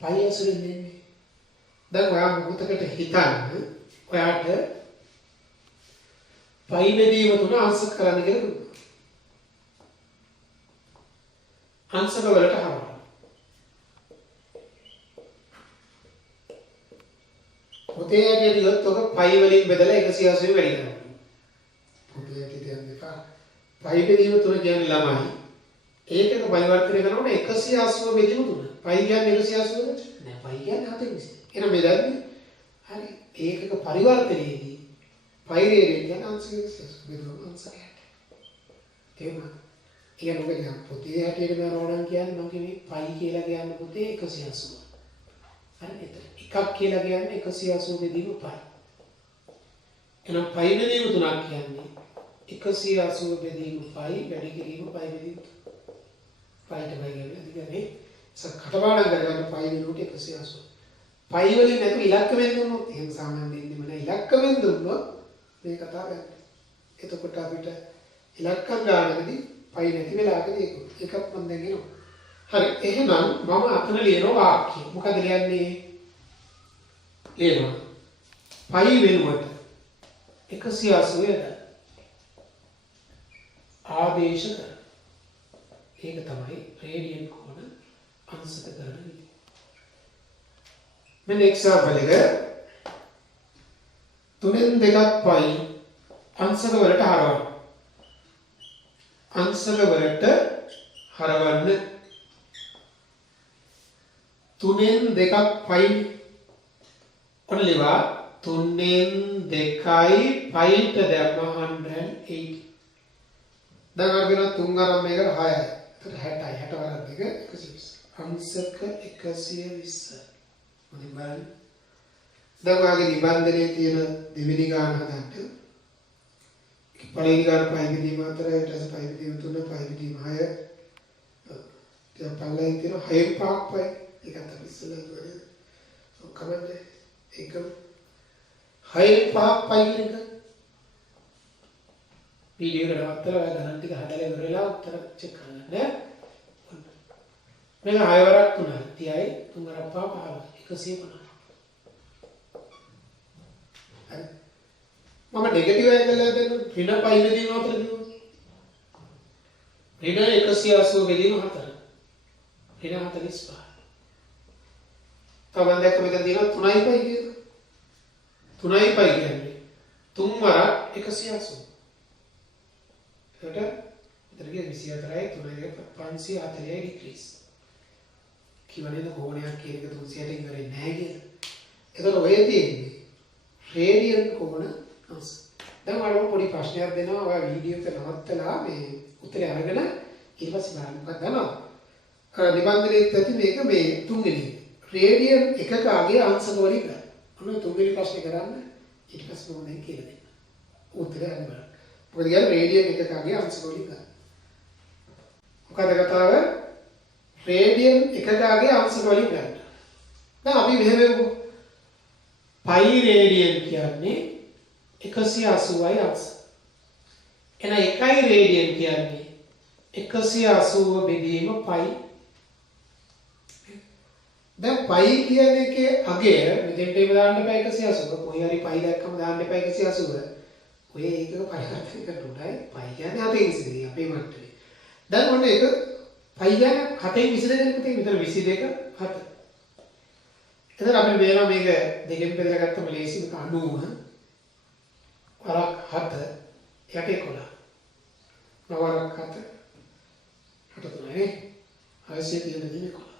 පයි ඇසුරින් දෙන්නේ. දැන් ඔයා මොකටද හිතන්නේ? ඔයාට පයි බෙදීම තුන අංශක කරන්න කියලා දුන්නා. අංශක වලට හරවන්න. පොතේ ඇටියට ගියොත් ඔක පයි වලින් බෙදලා 180 වැඩි කරනවා. පොතේ ඇටියට යන්න එපා. පයි බෙදීම තුන කියන්නේ ළමයි. ඒකක පරිවර්තනය කරනකොට 180 බෙදීම තුන. පයි කියන්නේ 180ද? නෑ පයි කියන්නේ 40. එහෙනම් බෙදන්නේ හරි. ඒකක පරිවර්තනයේදී පයි රේඩියන් කියන්නේ අංශක 180 බෙදුවම අංශකයට. තේරුණා? කියන්නේ මොකද පොතේ ඇටියට මම ඕනනම් කියන්නේ මම මේ පයි කියලා කියන්නේ පොතේ 180. හරි නේද? එකක් කියලා කියන්නේ 180 බෙදීම පයි. එහෙනම් පයි බෙදීම තුනක් කියන්නේ 180 බෙදීම පයි වැඩි කිරීම පයි බෙදීම පයිට පයි කියන්නේ කටපාඩම් කරගන්න පයි වෙනුවට 180. පයි වලින් නැතු ඉලක්කමෙන් දුන්නොත් එහෙම සාමාන්‍යයෙන් දෙන්නේ නැහැ. ඉලක්කමෙන් දුන්නොත් මේ කතාව ගන්න. එතකොට අපිට ඉලක්කම් ගන්නකදී පයි නැති වෙලාවකදී ඒකක් මම දැන් එනවා. හරි එහෙනම් මම අතන ලියන වාක්‍යය මොකද ලියන්නේ? ලියනවා පයි වෙනුවට 180 ආදේශ කර. ඒක තමයි රේඩියන් කෝණ අංශක කරන විදිය. මෙන්න එක්සැම්පල් එක 3න් 2ක් පයි අංශක වලට හරවන්න. අංශක වලට හරවන්න 3න් 2ක් පයි ඔන්න ලියවා 3න් 2යි පයිට දැම්ම 180. දැන් අපි කරන 3 අරන් මේකට 6යි. එතකොට 60යි 60 වරක් දෙක 120. අංශක 120. මොනින් බලන්න. දැන් ඔයාගේ නිබන්ධනයේ තියෙන දෙවෙනි ගාන හදන්න. පළවෙනි ගාන පයි බෙදීම 4 ඊට පස්සේ පයි බෙදීම 3 පයි බෙදීම 6. දැන් පළවෙනි තියෙන 6 පාක් පයි. ඒකත් අපි ඉස්සෙල්ලා කරේ. කමන්නේ ඒක 6 පාක් පයි කියන එක වීඩියෝ එකට නවත්තලා ගණන් ටික හදලා ඉවරලා උත්තර චෙක් කරන්න නේ. මේක 6 වරක් 3යි 30යි 3 වරක් 5 150. හරි. මම නෙගටිව් ඇන්ගල් එක දෙන්න ඍණ පයි බෙදීම අතර දිනුවා. ඍණ 180 බෙදීම 4. ඍණ 45. තව දැක්ක මෙතන තියෙනවා 3යි පයි කියලා. 3යි පයි කියන්නේ 3 වරක් 180. එතකොට විතර ගිය 24යි 3යි 540යි ඩික්‍රීස්. කිව්වනේ කෝණයක් කියන එක 360 ඉවරේ නැහැ කියලා. එතකොට ඔය තියෙන්නේ රේඩියන් කෝණ අංශ. දැන් මම පොඩි ප්‍රශ්නයක් දෙනවා. ඔයා වීඩියෝ එක නවත්තලා මේ උත්තරය අරගෙන ඊට පස්සේ බලන්න මොකක්ද දන්නවද? නිබන්ධනයේ ඇති මේක මේ තුන්වෙනි රේඩියන් එකක අගය අංශක වලින් ගන්න. ඔන්න තුන්වෙනි ප්‍රශ්නේ කරන්න ඊට පස්සේ මම දැන් කියලා දෙන්න. උත්තරය අරන් බලන්න. මොකද කියන්නේ රේඩියන් එකක අගය අංශක වලින් ගන්න. මොකද කතාව? රේඩියන් එකක අගය අංශක වලින් ගන්න. දැන් අපි මෙහෙම පයි රේඩියන් කියන්නේ 180යි අංශ. එන එකයි රේඩියන් කියන්නේ 180 බෙදීම පයි. දැන් පයි කියන එකේ අගය මෙතෙන්ට ඒව දාන්න එපා 180. කොහේ හරි පයි දැක්කම දාන්න එපා 180. ඔය ඒකක පරිවර්තන කරනකොටයි පයි කියන්නේ 720 අපේ මට්ටමේ. දැන් ඔන්න ඒක පයි කියන්නේ 722 පුතේ මෙතන 22 7. එතන අපි මේවා මේක දෙකෙන් බෙදලා ගත්තම ලේසි මේක 90 වරක් 7 යට 11. නවරක් 7 8 තුනයි. 600 තියෙන දේ 11.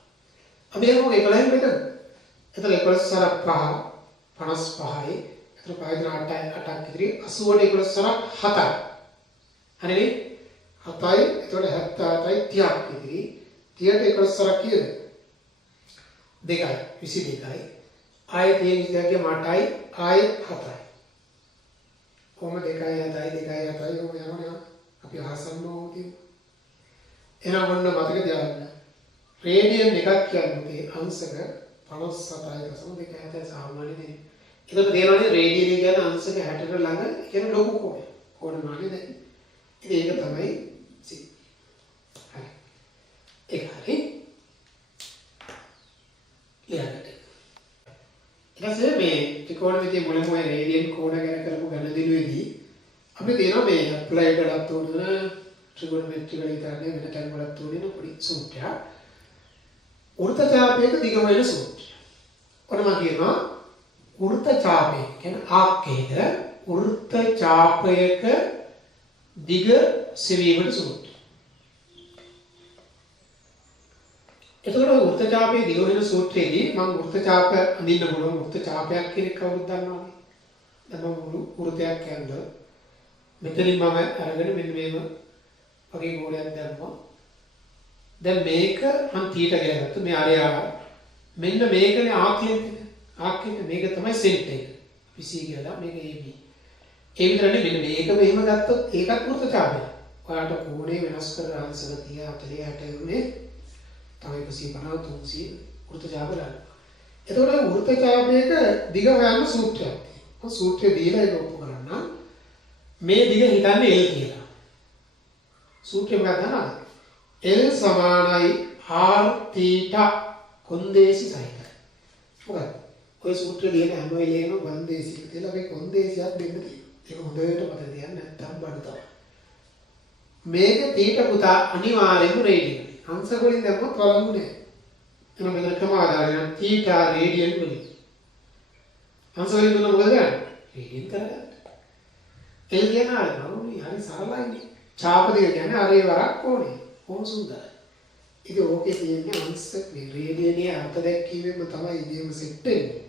අපි යනවා 11න් මෙතන. එතන 11 සරක් 5 55යි. එතන පහ දෙන 8ක් ඉතිරි 80ට 11 සරක් 7යි. හරිනේ? 7යි. එතකොට 78යි 30ක් ඉතිරි. 30ට 11 සරක් කීයද? 2යි 22යි. ආයෙ 30 22 8යි ආයෙ 7යි. කොහොම 2යි 7යි 2යි 7යි ඔය යනවා අපි අහසන්නෝ කියමු. එහෙනම් ඔන්න මතක තියාගන්න. රේඩියන් එකක් කියන්නේ අංශක 57.2 සාමාන්‍ය දෙන්නේ. ඒකට තේරෙන්නේ රේඩියන් කියන්නේ අංශක 60ට ළඟ කියන ලොකු කෝණය. කෝණ මානේ දැන්. ඉතින් ඒක තමයි C. හරි. ඒක හරි. ලියන්න. ඊටසේ මේ ත්‍රිකෝණමිතිය මුලින්ම ඔය රේඩියන් කෝණ ගැන කරපු ගණදිනුවේදී අපි තියෙනවා මේ ඇප්ලයිඩ් වලත් උන ත්‍රිකෝණමිතිය වල ඉතරනේ වෙන තැන් වලත් උන පොඩි සූත්‍රයක්. වෘත්තචාපයක දිග වෙන සූත්‍රය. ඔන්න මම කියනවා වෘත්තචාපය කියන්නේ ආක්කේද වෘත්තචාපයක දිග සෙවීමේ සූත්‍රය. එතකොට වෘත්තචාපයේ දිග වෙන සූත්‍රයේදී මම වෘත්තචාප අඳින්න පුළුවන් වෘත්තචාපයක් කියන එක කවුරුද දන්නවනේ. දැන් මම වෘත්තයක් කියන්නේ මෙතනින් මම අරගෙන මෙන්න මේව වගේ ගෝලයක් දැම්මා. දැන් මේක මම තීට ගෑගත්තා මේ අරයා මෙන්න මේකනේ ආක්ලෙන්ට් එක. ආක්ලෙන්ට් මේක තමයි සෙන්ට් එක. අපි C කියලා මේක AB. ඒ විතරනේ මෙන්න මේක මෙහෙම ගත්තොත් ඒකත් වෘත්තචාපය. ඔයාලට කෝණේ වෙනස් කරලා අංශක 30 40 60 උනේ තමයි 150 300 වෘත්තචාප ගන්න. එතකොට වෘත්තචාපයක දිග හොයන්න සූත්‍රයක් තියෙනවා. සූත්‍රය දීලා ඒක ඔප්පු කරන්න. මේ දිග හිතන්නේ L කියලා. සූත්‍රය මොකක්ද දන්නවද? L සමානයි R θ කොන්දේසි සහිතයි. මොකද? ඔය සූත්‍රය ලියන හැම වෙලේම කොන්දේසි කියලා අපි කොන්දේසියක් දෙන්න තියෙනවා. ඒක හොඳට මතක තියාගන්න නැත්නම් බඩ තමයි. මේක θ පුතා අනිවාර්යයෙන්ම රේඩියන්. අංශ වලින් දැම්මොත් වළංගු නෑ. එහෙනම් මෙතන ක්‍රම ආදාරයෙන් θ රේඩියන් වලින්. අංශ වලින් දුන්න මොකද ගන්න? රේඩියන් කරගන්න. එල් කියන ආරම්භය හරි සරලයි. ඡාප දෙක කියන්නේ අරේ වරක් ඕනේ. කොහොම සුන්දරයි. ඉතින් ඕකේ තියෙන්නේ අංශ මේ රේඩියනේ අර්ථ දැක්වීමෙන් තමයි ඉදීම සෙට් වෙන්නේ.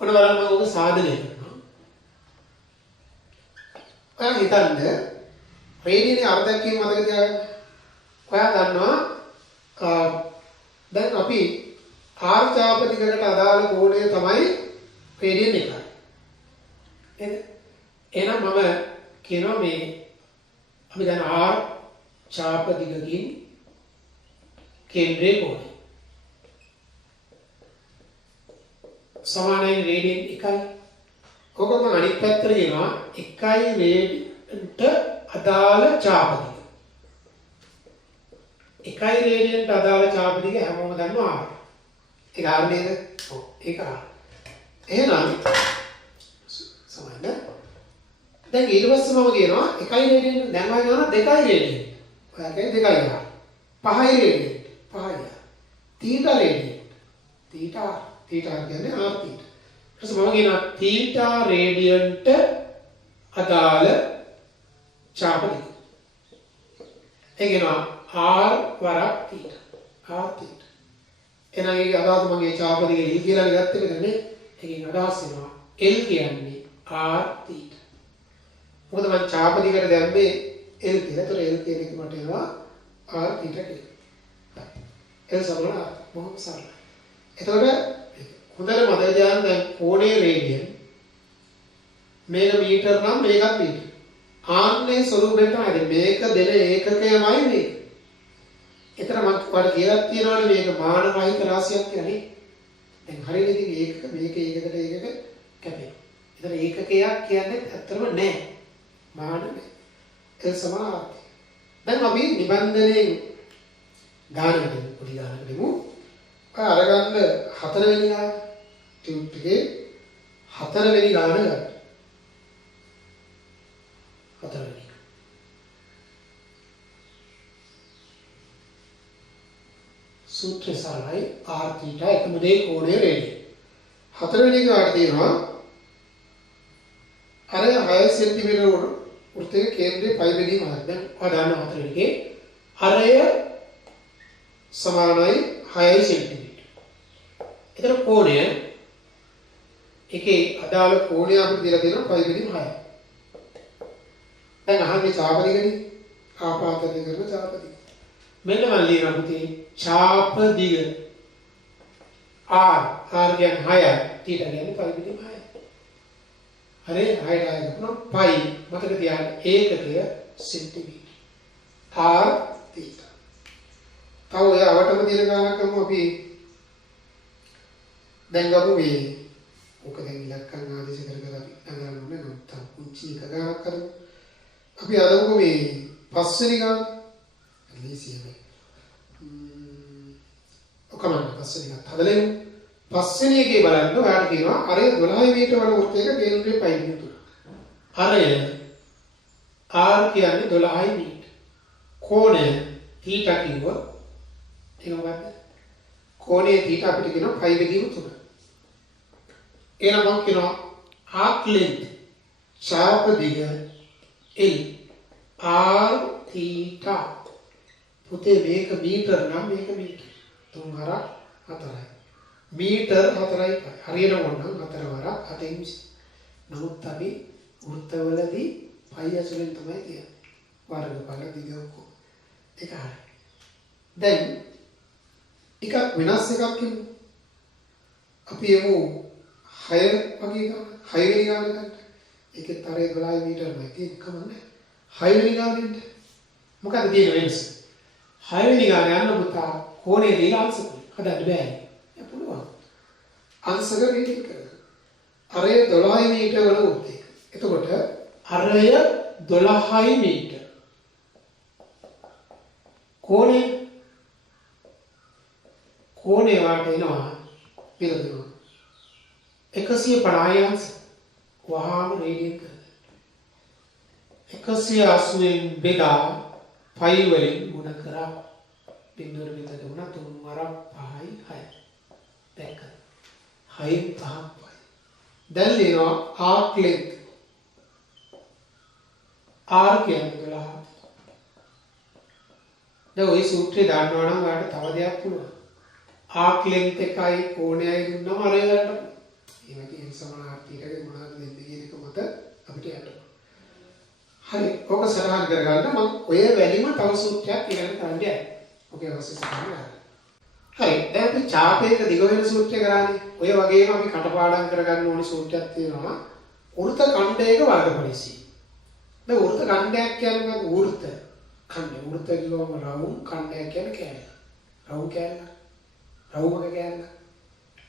ඔන්න බලන්න මම ඕක සාධනය කරනවා. ඔයා හිතන්න රේඩියනේ අර්ථ දැක්වීම මතක තියාගන්න. ඔයා දන්නවා දැන් අපි R ඡාප දිගකට අදාළ කෝණය තමයි රේඩියන් එක. එහෙනම් මම කියනවා මේ අපි දැන් R ඡාප දිගකින් කේන්ද්‍රයේ කෝණය සමානයි රේඩියන් 1යි. ඔක මම අනිත් පැත්තට කියනවා 1යි රේඩියන්ට අදාළ ඡාප දිග. 1යි රේඩියන්ට අදාළ ඡාප දිග හැමෝම දන්නවා R. ඒක R නේද? ඔව් ඒක R. එහෙනම් සමානද? දැන් ඊට පස්සේ මම කියනවා 1යි රේඩියන් දැන් මම කියනවා 2යි රේඩියන්. ඔයා කියන්නේ 2යි R. 5යි රේඩියන්. 5යි R. θ රේඩියන්. θ R. θ R කියන්නේ R θ. ඊට පස්සේ මම කියනවා θ රේඩියන්ට අදාළ ඡාප දිග. ඒ කියනවා R වරක් θ. R θ. එහෙනම් ඒක අදහස මගේ ඡාප දිග L කියලා ගත්ත එකනේ. ඒකෙන් අදහස් වෙනවා L කියන්නේ R θ. මොකද මම ඡාප දිගට දැම්මේ L කියලා. ඒතර L කියන එක මට එනවා R θ කියලා. L සමාන R. මොකක්ද සරලයි. එතකොට හොඳට මතක තියාගන්න දැන් කෝණේ රේඩියන් මේක මීටර නම් මේකත් මීටර. ආන්නේ ස්වරූපයෙන් තමයි මේක දෙන ඒකකයමයි මේක. එතන මම ඔයාලට කියලා තියෙනවානේ මේක මාන රහිත රාශියක් කියලා නේ. දැන් හරියට ඉතින් ඒකක මේක ඒකකට ඒකක කැපෙනවා. ඒතර ඒකකයක් කියන්නේ ඇත්තම නෑ. මාන නෑ. ඒ සමාන. දැන් අපි නිබන්ධනයෙන් ගානකට පොඩි ගානකට දෙමු. ඔය අරගන්න 4 වෙනි ගාන ටියුබ් එකේ 4 වෙනි ගාන ගන්න. 4 වෙනි. සූත්‍රය සරලයි R θ එකම දේ කෝණය රේඩියන්. 4 වෙනි ගාන තියෙනවා අර 6 සෙන්ටිමීටර වෘත්තයේ කේන්ද්‍රයේ පය බෙදීම හරි. දැන් ඔයා දන්නවා 4 වෙනි එකේ අරය සමානයි 6 සෙන්ටිමීටර. එතන කෝණය එකේ අදාළ කෝණය අපිට දීලා තියෙනවා π බෙදීම 6. දැන් අහන්නේ චාපදිගනේ ආපාතනය කරන චාපදිග. මෙන්න මම ලියනවා පුතේ චාපදිග R කියන්නේ 6යි θ කියන්නේ π බෙදීම 6යි. හරි 6යි ආයෙත් π මතක තියාගන්න ඒකකය සෙන්ටිමීටර. R θ. තව ඔය අවටම දින ගානක් ගමු අපි. දැන් ගමු මේ ඔක දැන් ඉලක්කම් ආදේශ කර කර අපි අඟහන්න ඕනේ නැත්නම් කුංචි එක ගානක් කරමු. අපි අදමුකෝ මේ පස්වෙනි ගාන. ලීසියම. ඔකමන්න පස්වෙනි ගාන හදලා ඉමු. පස්වෙනි එකේ බලන්න ඔයාලට කියනවා අරය 12 මීටර වල වෘත්තයක කේන්ද්‍රයේ පයි බිඳුව. අරය R කියන්නේ 12 මීටර. කෝණය θ කිව්ව. ඒක මොකක්ද? කෝණයේ θ අපිට කියනවා π බෙදීම 3. එහෙනම් මම කියනවා arc length ඡාප දිග L R θ. පුතේ මේක මීටර නම් මේක මීටර. 3 හරක් 4යි. මීටර 4යි. හරියට වොන්නම් 4 වරක් 7 නමුත් අපි වෘත්තවලදී π ඇතුලෙන් තමයි කියන්නේ. වර්ගඵල දිග ඔක්කොම. ඒක හරි. දැන් ටිකක් වෙනස් එකක් කියමු. අපි එමු 6 වගේ ගන්න. 6 වෙනි ගාන ගන්න. ඒකේ තරේ 12 මීටර නෑ. ඒක කමන්නේ. 6 වෙනි ගානෙට මොකද තියෙන වෙනස? 6 වෙනි ගාන යන්න පුතා කෝණය දීලා අංශක හදන්න බෑ. ඒක පුළුවන්. අංශක රේඩිය කරගන්න. අරය 12 මීටර වල උත් එක. එතකොට අරය 12 මීටර. කෝණය වාට එනවා පිළිදෙනවා 150 අංශ වහාම රේඩියන් කරගන්න. 180න් බෙදා π වලින් ගුණ කරා බිඳුවර විතර දුණා 3 වරක් 5යි 6. දැක්ක 6න් 5ක් 5යි. දැන් ලියනවා arc length R කියන්නේ 12. දැන් ওই සූත්‍රය දාන්නවා නම් ඔයාලට තව දෙයක් පුළුවන්. arc length එකයි කෝණයයි දුන්නම අරය ගන්න. ඒ වගේ සමානාර්ථයකට මොනවද දෙන්නේ කියන එක මත අපිට යන්න. හරි. ඔක සටහන් කරගන්න මම ඔය වැලිම තව සූත්‍රයක් ඉගෙන ගන්න යනවා. ඔකේ අවශ්‍ය සටහන ගන්න. හරි. දැන් අපි ඡාපයක දිග වෙන සූත්‍රය කරානේ. ඔය වගේම අපි කටපාඩම් කරගන්න ඕනේ සූත්‍රයක් තියෙනවා. වෘත්ත ඛණ්ඩයක වර්ගඵලසි. දැන් වෘත්ත ඛණ්ඩයක් කියන්නේ මොකක්ද? වෘත්ත ඛණ්ඩය. වෘත්ත කියවම රවුම් ඛණ්ඩයක් කියන්නේ කෑල්ල. රවුම් කෑල්ල. රවුමක කෑල්ල.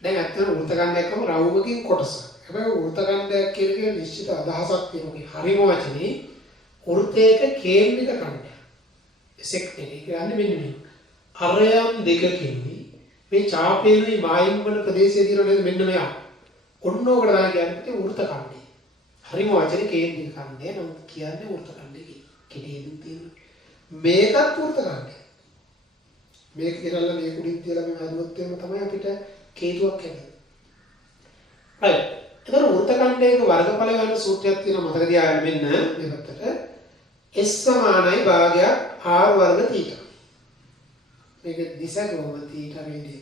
දැන් ඇත්තටම වෘත්ත ඛණ්ඩයක්ම රවුමකින් කොටස. හැබැයි වෘත්ත ඛණ්ඩයක් කියන එක නිශ්චිත අදහසක් තියෙනවා. හරිම වචනේ වෘත්තයක කේන්ද්‍රික ඛණ්ඩය. සෙක්ටර් එක කියන්නේ මෙන්න මේ. අරයන් දෙකකින් මේ ඡාපයේ මායිම් වල ප්‍රදේශයේ දින නේද මෙන්න මෙයා. ඔන්න ඕකට තමයි කියන්නේ වෘත්ත ඛණ්ඩය. හරිම වචනේ කේන්ද්‍රික ඛණ්ඩය නම් කියන්නේ වෘත්ත ඛණ්ඩය කෙටියෙන් තියෙනවා. මේකත් වෘත්ත ඛණ්ඩය. මේක කියලා මේ කුඩින් තියලා මේ හදුවොත් එහෙම තමයි අපිට කේතුවක් හැදෙන්නේ. හරි. එතන වෘත්ත ඛණ්ඩයක වර්ගඵල ගන්න සූත්‍රයක් තියෙනවා මතක තියාගන්න මෙන්න මේ පැත්තට S සමානයි භාගයක් R වර්ග θ. මේක දිශකෝම θ රේඩිය.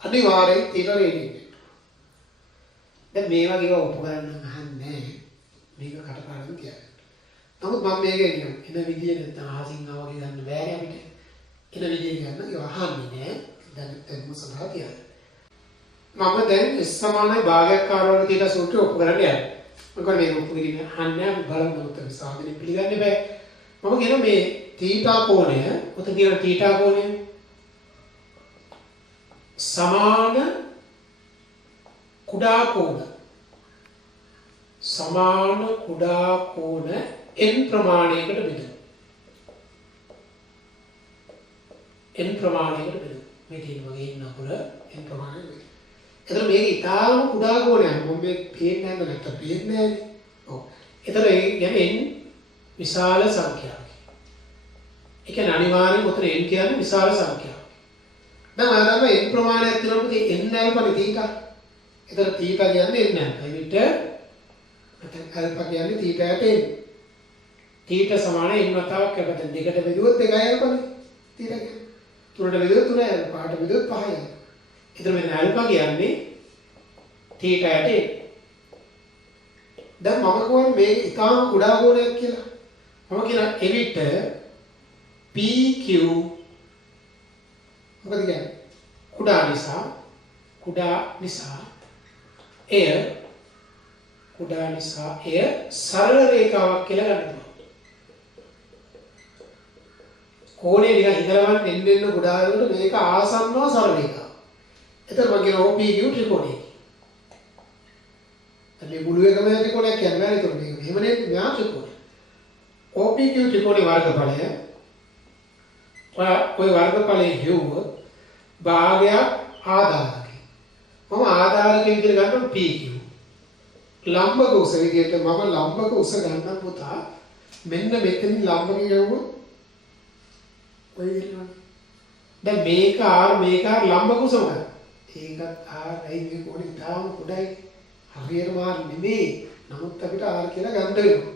අනිවාර්යෙන් θ රේඩිය. දැන් මේ වගේ උපකරණ අහන්නේ මේක කටපාඩම් කියන්නේ. නමුත් මම මේක එන විදිය නැත්නම් අහසින් ආවගේ ගන්න බෑනේ අපිට. එන විදිය ගන්න ඒක අහන්නේ නෑ. දැන් මොසලා කියන්නේ. මම දැන් S සමානයි භාගයක් R වර්ග θ සූත්‍රය උපකරණ යනවා. මොකද මේ උපකරණ අහන්නේ අපි බලමු උත්තර සාධනෙ පිළිගන්න බෑ. මම කියන මේ θ කෝණය ඔතන තියෙන θ කෝණය සමාන කුඩා කෝණ n ප්‍රමාණයකට බෙදෙනවා. n ප්‍රමාණයකට බෙදෙනවා. මේ තියෙන වගේ ඉන්න අකුර n ප්‍රමාණයකට. එතන මේක ඉතාලම කුඩා කෝණයක්. මම මේ පේන්නේ නැද්ද නැත්නම් පේන්නේ නැහැනේ. ඔව්. එතන ඒ කියන්නේ n විශාල සංඛ්‍යාවක්. ඒ කියන්නේ අනිවාර්යයෙන්ම උතන n කියන්නේ විශාල සංඛ්‍යාවක්. දැන් ඔයාලා දන්නවා n ප්‍රමාණයක් තියෙනකොට ඒ n ඇල්පනේ θ. එතන θ කියන්නේ n ඇල්ප. ඒ විට ඇල්පා කියන්නේ θ යට n. θ සමාන n වතාවක් අපිට දෙකට බෙදුවොත් 2යි ඇල්පනේ. θ කියන්නේ. තුනට බෙදුවොත් 3 යනවා. පහට බෙදුවොත් 5 යනවා. එතන මෙන්න ඇල්ෆා කියන්නේ තීටා යට එන්නේ. දැන් මම කියවනේ මේ ඉතාම කුඩා කෝණයක් කියලා. මම කියන එවිට PQ මොකද කියන්නේ? කුඩා නිසා එය සරල රේඛාවක් කියලා ගන්න පුළුවන්. කෝණේ නිකන් හිතලවන්න එන්න කුඩා වෙනකොට මේක ආසන්නව සරල රේඛාවක්. එතන මම කියන OPQ ත්‍රිකෝණය. මේ මුළු එකම ත්‍රිකෝණයක් කියන්නේ නැහැ නේද? මේක මෙහෙම නේ න්‍යාය ත්‍රිකෝණය. OPQ ත්‍රිකෝණේ වර්ගඵලය ඔය වර්ගඵලයේ හෙව්වොත් භාගයක් ආධාරකයි. මම ආධාරක විදිහට ගන්නම් PQ. ලම්බක උස විදිහට මම ලම්බක උස ගන්නම් පුතා. මෙන්න මෙතනින් ලම්බක ගෙවුවොත් ඔය විදිහට. දැන් මේක R ලම්බක උස මොකක්ද? ඒකත් R ඇයි මේ කොහොමද තාම පොඩයි. හරියටම R නෙමෙයි. නමුත් අපිට R කියලා ගන්න වෙනවා.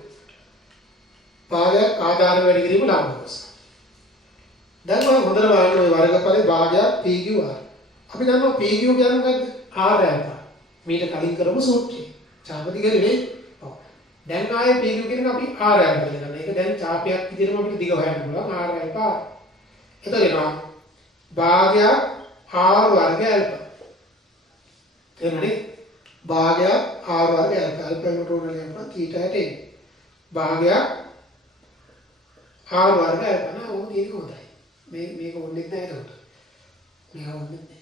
භාගයක් ආධාර වැඩි කිරීම ලම්බක උස. දැන් මම හොඳට බලන්න ওই වර්ගඵලේ භාගයක් PQR. අපි දන්නවා PQ කියන්නේ මොකද්ද? R alpha. මීට කලින් කරපු සූත්‍රය. චාපති කරේ. ඔව්. දැන් ආයේ PQ කියන අපි R ඇල්ෆා කියලා. මේක දැන් චාපයක් විදිහටම අපිට දිග හොයන්න පුළුවන් R ඇල්ෆා. එතකොට භාගයක් R වර්ග ඇල්ෆා. තේරුණානේ? භාගයක් R වර්ග ඇල්ෆා. ඇල්ෆා එකට උනන යනවා θ යට භාගයක් R වර්ග ඇල්ෆා නා ඕක ඒක හොඳයි. මේක ඕනෙත් නැහැ ඒකට. මේක ඕනෙත් නැහැ.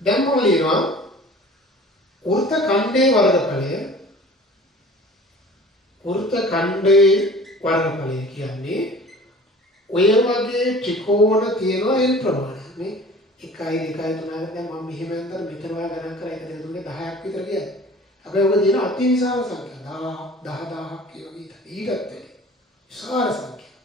දැන් මොකද ලියනවා? වෘත්ත ඛණ්ඩයේ වර්ගඵලය කියන්නේ ඔය වගේ ත්‍රිකෝණ තියෙනවා n ප්‍රමාණය. මේ 1 2 3 4 දැන් මම මෙහෙම යනතර මෙතන ඔයා ගණන් කරා 1 2 3 10ක් විතර කියයි. හැබැයි ඔක තියෙන අති විශාල සංඛ්‍යා 10000ක් ඒ වගේ ඊටත් වැඩි විශාල සංඛ්‍යා.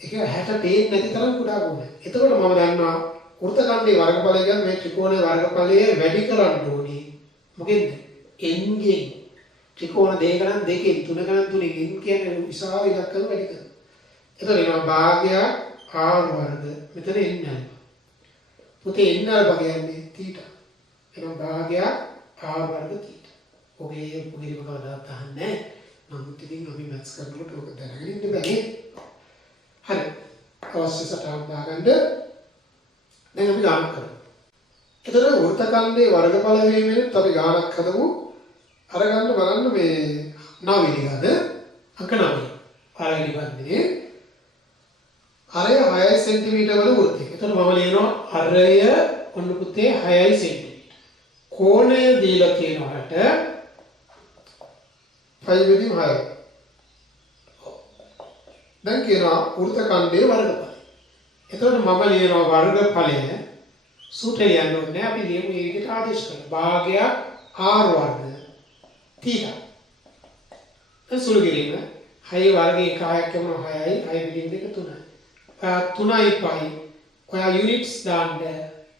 ඒක 60 පේන්නේ නැති තරම් කුඩා කෝණයක්. එතකොට මම දන්නවා වෘත්ත ඛණ්ඩයේ වර්ගඵලය කියන්නේ මේ ත්‍රිකෝණයේ වර්ගඵලය වැඩි කරන්න ඕනේ. මොකෙන්ද? n ගෙන්. ත්‍රිකෝණ දෙක නම් දෙකෙන් තුන ගණන් තුනෙන් n කියන්නේ විශාල ඉලක්කම වැඩි කරනවා. එතකොට එනවා භාගයක් r වර්ග. මෙතන n යනවා. පුතේ n වර්ග කියන්නේ θ. එනවා භාගයක් r වර්ග θ. ඔගේ පුදිරි මොකවද අහන්නේ? නමුත් ඉතින් අපි මැත්ස් කරනකොට ඔක දැනගෙන ඉන්න බෑ. හරි. අවශ්‍ය සටහන් දාගන්න. දැන් අපි ගානක් කරමු. එතකොට වෘත්ත ඛණ්ඩයේ වර්ගඵල වීමෙන් අපි ගානක් හදමු. අරගන්න බලන්න මේ 9 වෙනි ගාන අංක 9. පළවෙනි වන්නේ අරය 6 සෙන්ටිමීටර වල වෘත්තය. එතකොට මම ලියනවා අරය ඔන්න පුතේ 6 සෙන්ටිමීටර. කෝණය දීලා තියෙනවට 5 වෙනිම 6. දැන් කියනවා වෘත්ත ඛණ්ඩයේ වර්ගඵලය. එතකොට මම ලියනවා වර්ගඵලය සූත්‍රය යන්න ඕනේ. අපි ලියමු මේ විදිහට ආදේශ කරලා. භාගයක් r වර්ග θ. සුළු කිරීම 6 වර්ගයේ කායක් කියනවා 6යි 6 පිළිම දෙක 3යි. 3යි 5යි. ඔයා යුනිට්ස් දාන්න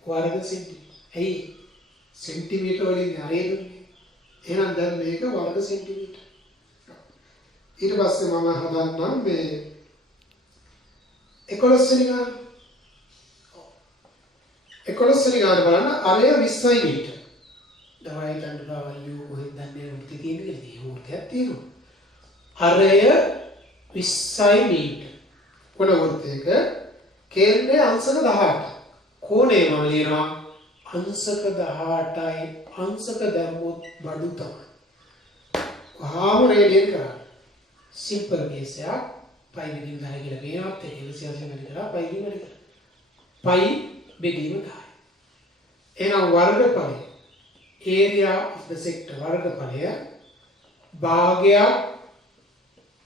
වර්ග සෙන්ටිමීටර. ඇයි? සෙන්ටිමීටර වලින් හරියන්නේ. එහෙනම් දැන් මේක වර්ග සෙන්ටිමීටර. ඊට පස්සේ මම හදන්නම් මේ 11 වෙනි ගාන. 11 වෙනි ගාන බලන්න අරය 20යි මීටර. දවයි ගන්න බව යෝ කොහෙන්ද දන්නේ උන්ති තියෙන්නේ කියලා උන්තියක් තියෙනවා. අරය 20යි මීටර. කොන වෘත්තයක කේන්ද්‍රය අංශක 18. කෝණය මම ලියනවා අංශක 18යි අංශක දැම්මොත් බඩු තමයි. වහාම රේඩියන් කරා. සිම්පල් කේස් එකක් පයි බෙදීම 10 කියලා කියනවත් ඒක ඉලසියසෙන් වැඩි කරා පයි බෙදීම වැඩි කරා. පයි බෙදීම 10. එහෙනම් වර්ගඵලය area of the sector වර්ගඵලය භාගයක්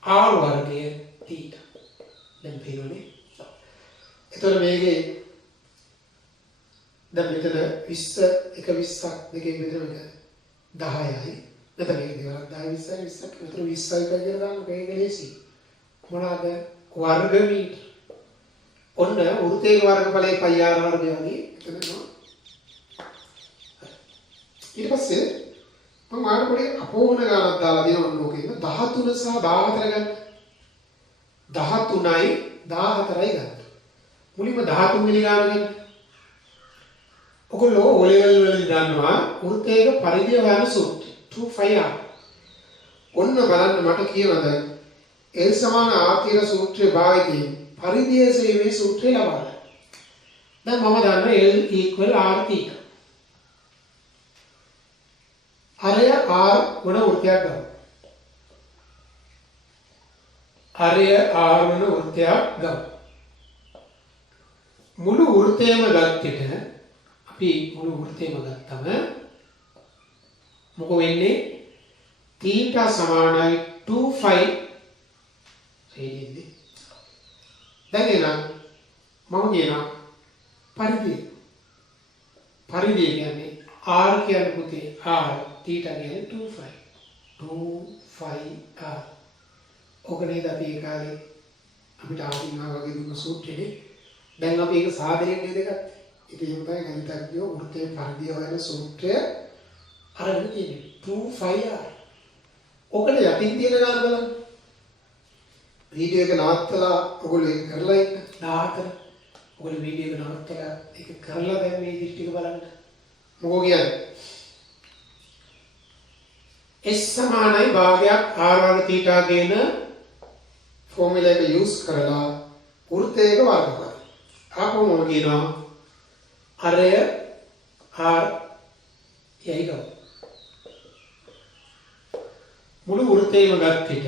r වර්ගය θ. දැන් පේනවනේ. එතකොට මේකේ දැන් මෙතන 20 එක 20ක් දෙකේ මෙතන 10යි. නැත්නම් මේක දෙවලක් 10 20යි 20ක් මෙතන 20යි කියලා දාන්න මේක ලේසි. මොනවාද? වර්ග මීටර. ඔන්න වෘත්තයේ වර්ගඵලයේ πr වර්ගය වගේ එතන ඊට පස්සේ මම ආයෙත් පොඩි අපෝහන ගානක් දාලා දෙනවා ඕකේ 13 සහ 14 ගන්න. 13යි 14යි ගන්න. මුලින්ම 13 වෙනි ගාන ගන්න. ඔයගොල්ලෝ O level වලින් දන්නවා වෘත්තයක පරිධිය හොයන සූත්‍රය 2.5R. ඔන්න බලන්න මට කියනද L සමාන R තියෙන සූත්‍රයේ භාවිතයෙන් පරිධිය සේවයේ සූත්‍රය ලබා ගන්න. දැන් මම දන්නවා L equal R theta. අරය R වන වෘත්තයක් ගමු. අරය R වන වෘත්තයක් ගමු. මුළු වෘත්තයම ගත්තට අපි මුළු වෘත්තයම ගත්තම මොකෝ වෙන්නේ θ සමානයි 2phi රේඩියන්දී. දැන් එනම් මම කියනවා පරිධිය කියන්නේ R කියන්නේ පුතේ R θ කියන්නේ 2phi 2phi R. ඔක නේද අපි ඒ කාලේ අපිට ආදිනා වගේ දුන්න සූත්‍රෙනේ. දැන් අපි ඒක සාධනයෙන් නේද ගත්තේ. ඉතින් එහෙම තමයි ගණිතඥයෝ වෘත්තයේ පරිධිය හොයන සූත්‍රය අරගෙන තියෙන්නේ 2phi R. ඔකට යටින් තියෙන ගාන බලන්න. වීඩියෝ එක නවත්තලා ඔයගොල්ලෝ ඒක කරලා ඉන්න 14. ඔයගොල්ලෝ වීඩියෝ එක නවත්තලා ඒක කරලා දැන් මේ ඉදිරි ටික බලන්න. මොකෝ කියන්නේ? S සමානයි භාගයක් R වර්ග θ කියන ෆෝමියුලා එක යූස් කරලා වෘත්තයක වර්ග ආපහු මොන කියනවා අරය R යයි ගමු. මුළු වෘත්තයම ගත්තට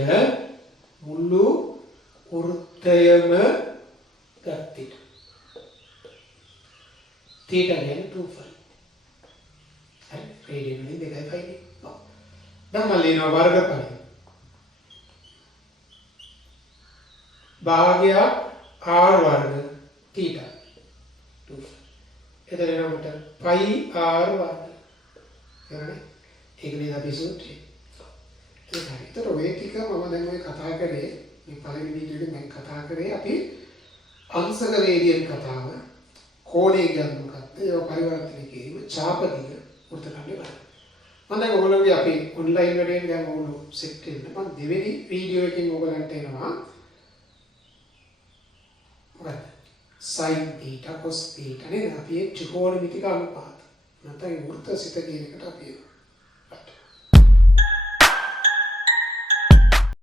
θ කියන්නේ 2phi. හරි රේඩියන් වලින් 2phi නේ. දැන් මම ලියනවා වර්ගඵලය. භාගයක් R වර්ග θ 2phi. එතන එනකොට pi R වර්ග. හරිනේ? ඒක නේද අපි සූත්‍රය. ඒතර ඔය ටික මම දැන් ඔය කතා කරේ මේ පළවෙනි වීඩියෝ එකෙන් මම කතා කරේ අපි අංශක රේඩියන් කතාව කෝණය කියන්නේ මොකක්ද? ඒක පරිවර්තනය කිරීම ඡාපදිය උත්තරන්නේ බලන්න. මම දැන් ඔයගොල්ලෝගේ අපි ඔන්ලයින් වැඩේෙන් දැන් ඔයගොල්ලෝ සෙට් වෙන්න. මම දෙවෙනි වීඩියෝ එකකින් ඔයගලන්ට එනවා මොකක්ද? sin theta cos theta නේද? අපි ඒ ත්‍රිකෝණමිතික අනුපාත. නැත්නම් වෘත්ත සිත කියන එකට අපි